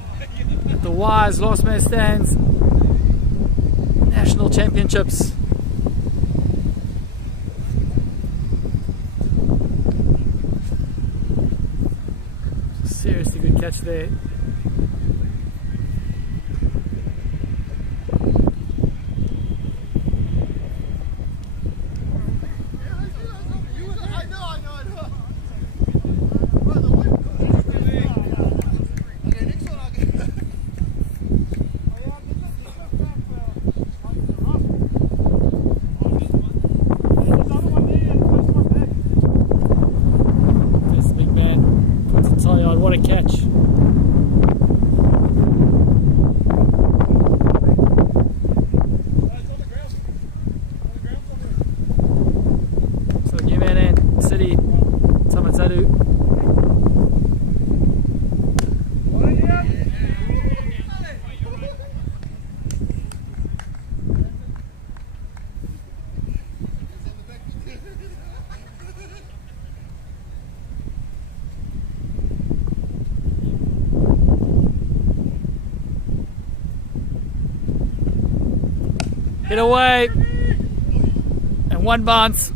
The Wise Last Man Stands National Championships. Seriously good catch there. I know. Hit away. And one bounce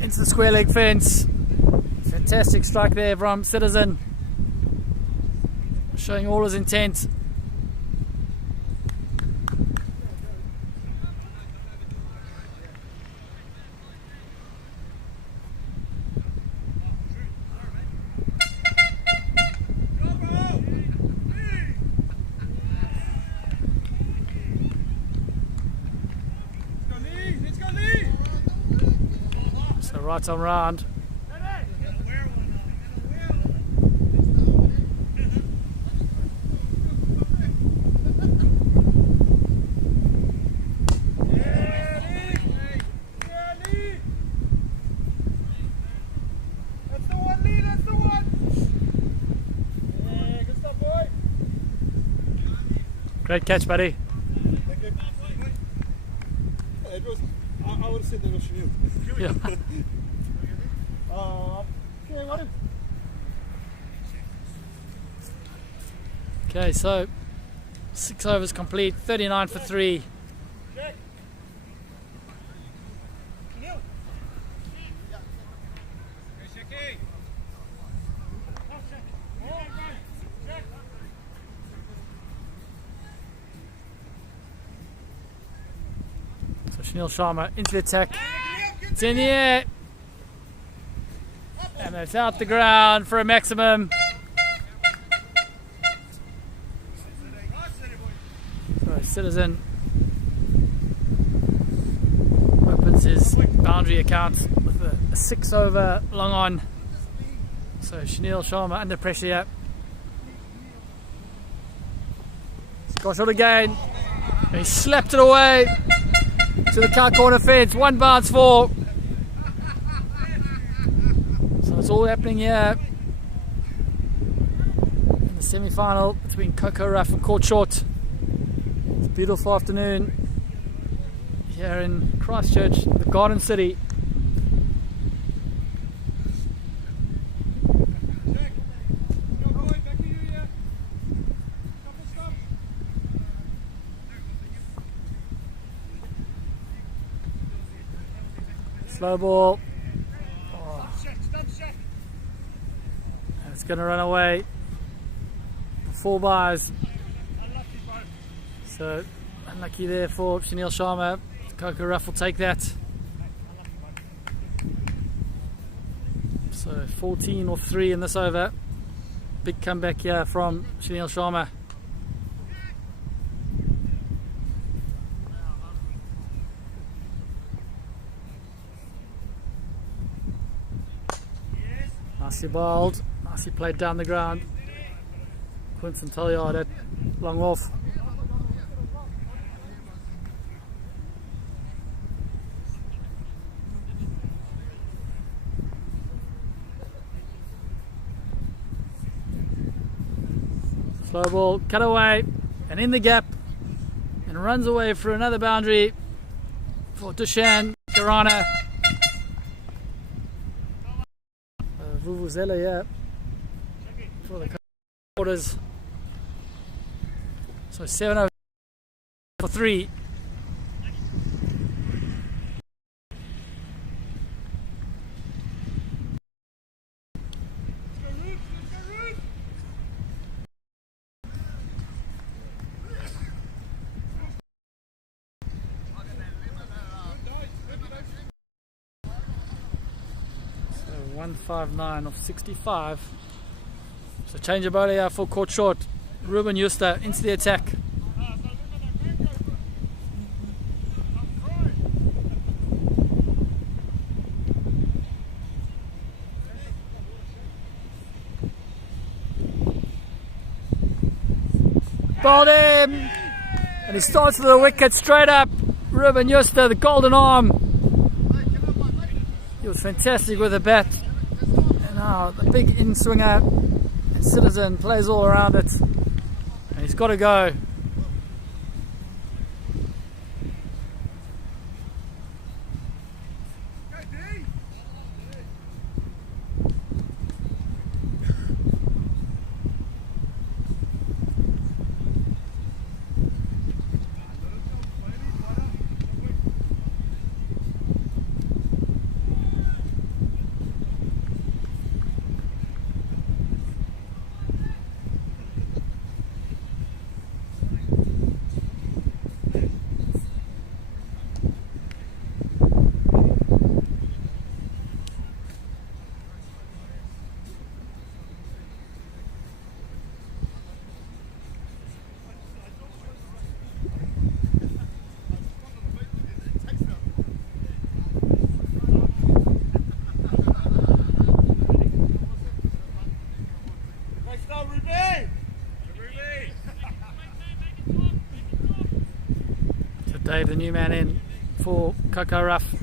into the square leg fence. Fantastic strike there from Citizen. Showing all his intent. So right on round. Great catch, buddy. Thank you. It was, I would have said that was Chanel. Yeah. Okay, what? Okay, so 6 overs complete, 39 for 3. So Shanil Sharma into the attack. It's in the air. And it's out the ground for a maximum. So Citizen opens his boundary account with a 6 over long on. So Shanil Sharma under pressure here. Got shot again. And he slapped it away to the car corner fence. One bounce for. So it's all happening here in the semi-final between CoCo Ruff and Court Short. It's a beautiful afternoon here in Christchurch, the Garden City. Slow ball. Oh. And it's going to run away. 4 bars. So unlucky there for Shanil Sharma. CoCo Ruff will take that. So 14 or 3 in this over. Big comeback here from Shanil Sharma. Nicely bowled, nicely played down the ground. Quinton Talliard at long off. Slow ball, cut away, and in the gap, and runs away for another boundary for Dushan Garana. Vuvuzela, yeah, for the quarters. So 7 over for 3. So 159 of 65. So change of bowler here for Court Short. Ruben Juster into the attack. Bowled him! And he starts to the wicket straight up. Ruben Juster, the golden arm. He was fantastic with the bat. And now the big in swinger. And Citizen plays all around it. And he's got to go. Dave, the new man in for CoCo Ruff.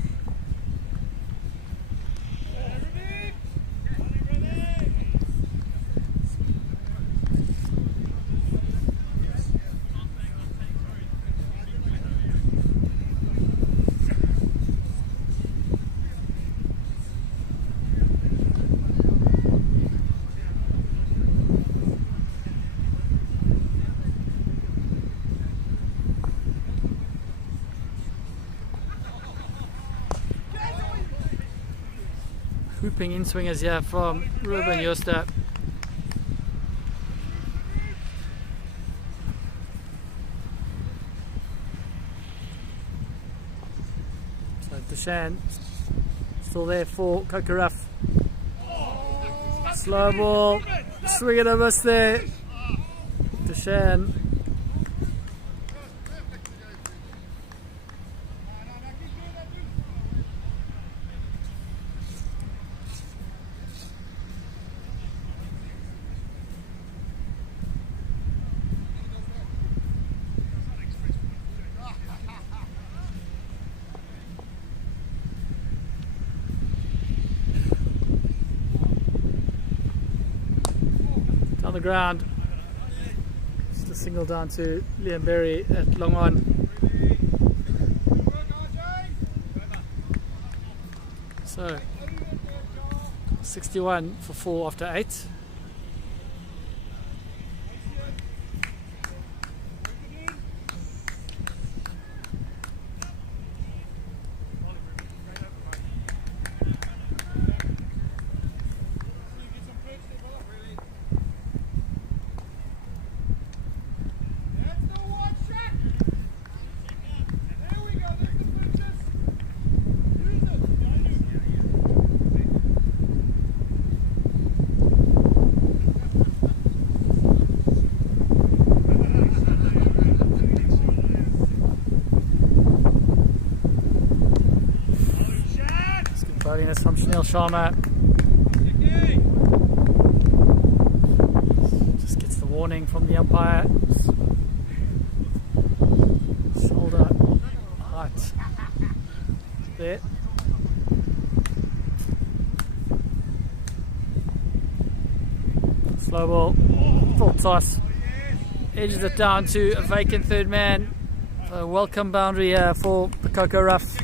Hooping in swingers here from Ruben Joster. So Deshan still there for CoCo Ruff. Slow ball, swing and a miss there. Deshan. On the ground, just a single down to Liam Berry at long on. So 61 for 4 after 8. Bowling from Chanel Sharma. Just gets the warning from the umpire. Shoulder height there. Slow ball, full toss. Edges it down to a vacant third man. A welcome boundary here for the CoCo Ruff.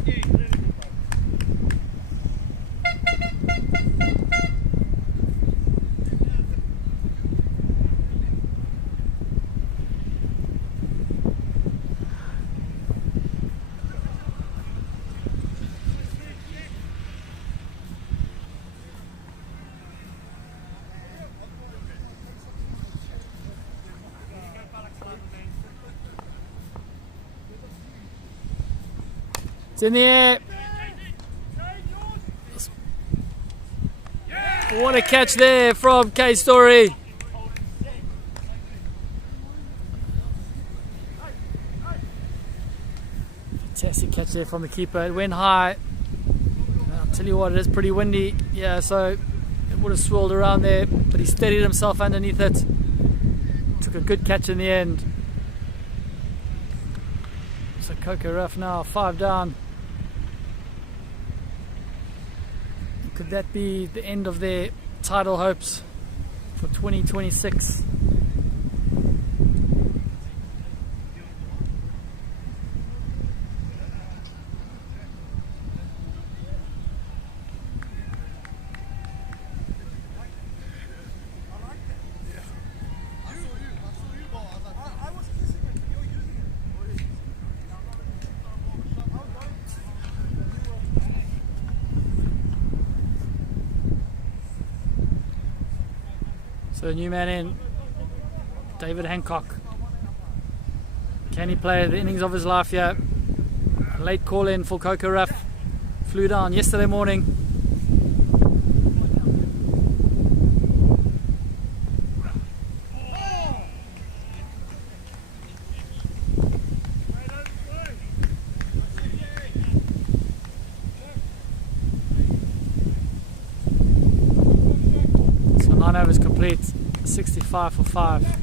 It's in the air. What a catch there from K Story. Fantastic catch there from the keeper. It went high. I'll tell you what, it is pretty windy. Yeah, so it would have swirled around there, but he steadied himself underneath it. Took a good catch in the end. So CoCo Ruff now 5 down. Could that be the end of their title hopes for 2026? So new man in, David Hancock. Can he play the innings of his life here? A late call in for CoCo Ruff. Flew down yesterday morning. So 9 overs complete, 65 for 5.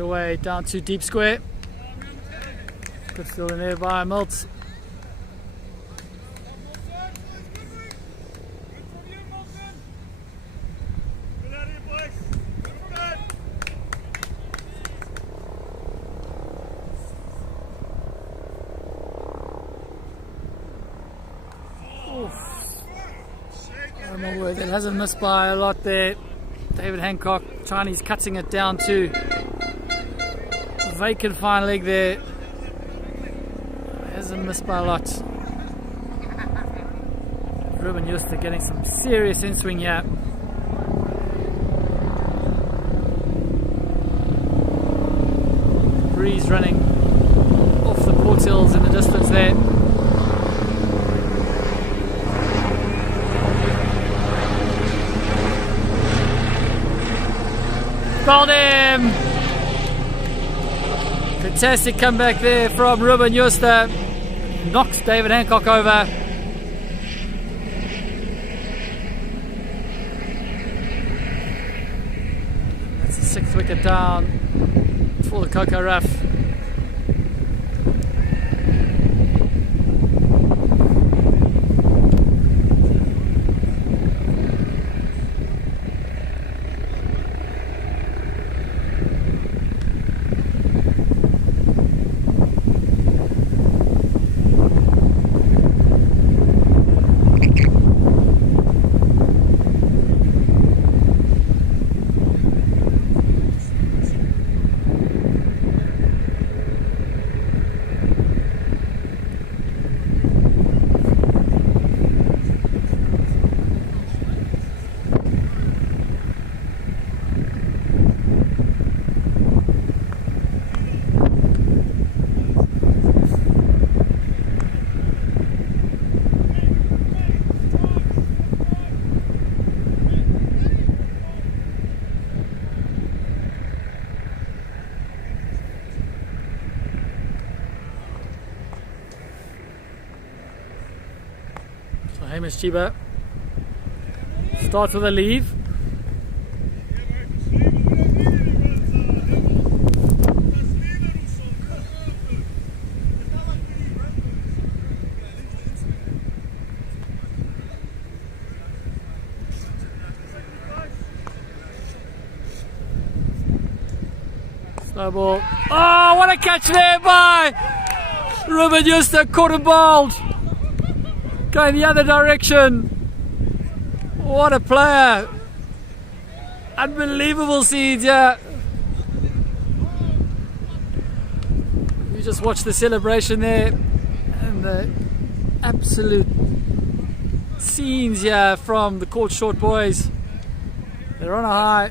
it away down to deep square. Good still in there by Milts. It hasn't missed by a lot there. David Hancock, Chinese cutting it down to vacant fine leg there. Hasn't missed by a lot. Ruben Juster getting some serious in swing here. Breeze running off the Port Hills in the distance there. Bowled him! Fantastic comeback there from Ruben Juster. Knocks David Hancock over. That's the 6th wicket down for the CoCo Ruff. Hamish Chiba starts with a leave. Slow ball. Oh, what a catch there by Ruben Juster, caught and bowled. Going the other direction. What a player. Unbelievable scenes, yeah. You just watch the celebration there and the absolute scenes here from the Court Short boys. They're on a high.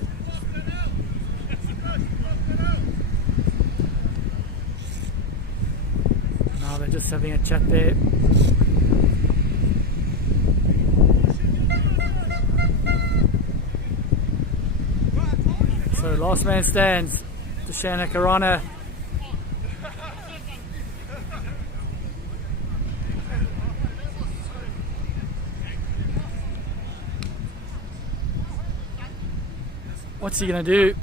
Now they're just having a chat there. So last man stands, Deshana Karana. What's he going to do?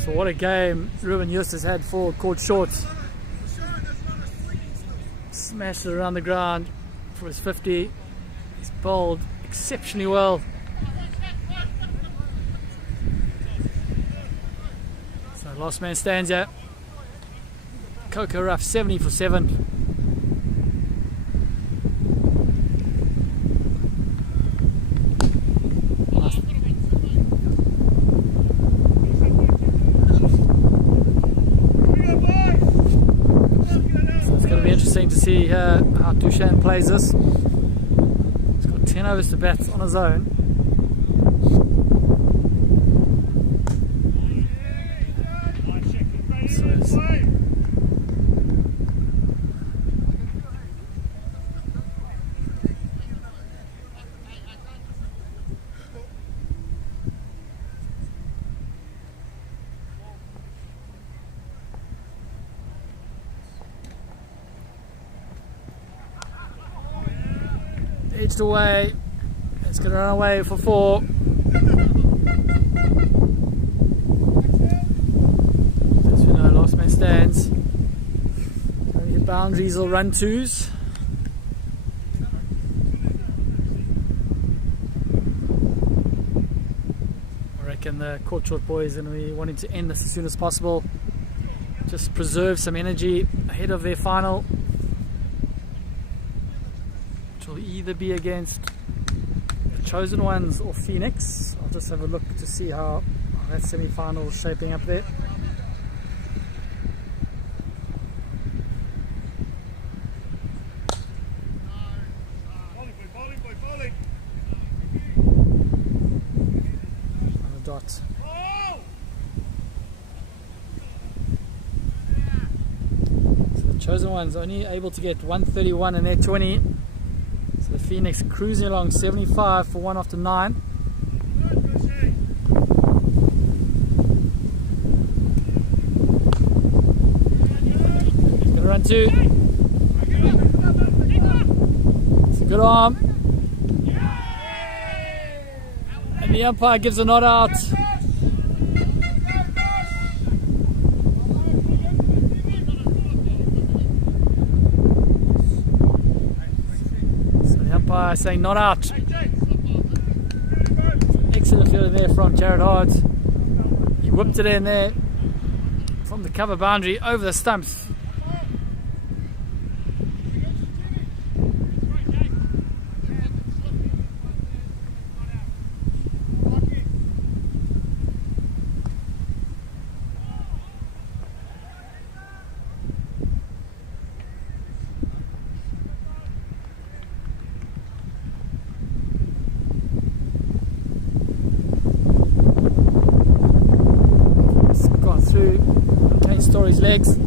So what a game Ruben Juster's had for Court Shorts. Smashed it around the ground for his 50. He's bowled exceptionally well. So last man stands out. CoCo Ruff 70 for 7. So it's going to be interesting to see how Dushan plays this. 10 overs to bat on his own. Edged away. It's going to run away for 4. As we know, last man stands. Only hit boundaries or run twos. I reckon the court short boys are going to be wanting to end this as soon as possible. Just preserve some energy ahead of their final, which will either be against the Chosen Ones or Phoenix. I'll just have a look to see how that semi-final is shaping up there. On the dot. So the Chosen Ones only able to get 131 in their 20. So the Phoenix cruising along 75 for 1 after 9. Gonna run 2. It's a good arm. And the umpire gives a nod out. So the umpire saying not out. Excellent fielding there from Jared Hart. He whipped it in there from the cover boundary over the stumps. Through Kane Story's legs.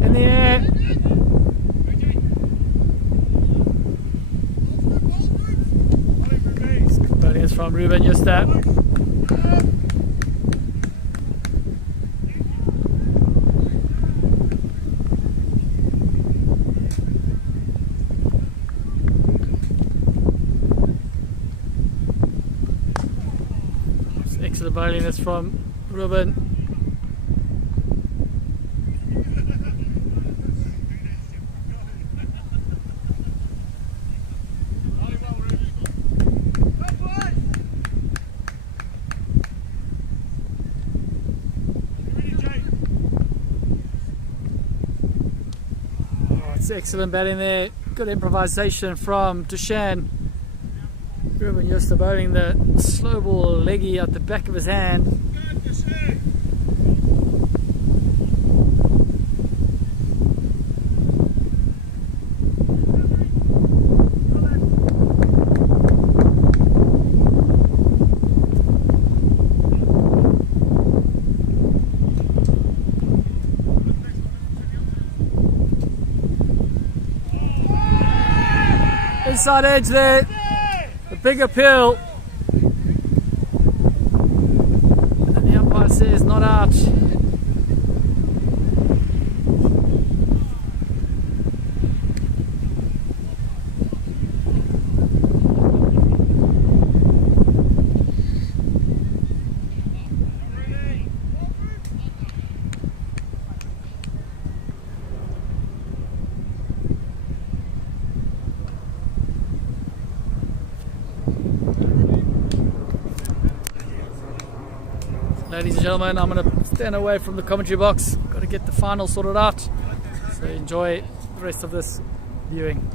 In the air. Bowling is from Ruben Justa. Excellent bowling is from Ruben. Excellent batting there, good improvisation from Dushan. Ruben Justa bowling the slow ball leggy at the back of his hand. Inside edge there, the big appeal, and the umpire says not out. Ladies and gentlemen, I'm going to stand away from the commentary box. Got to get the final sorted out. So enjoy the rest of this viewing.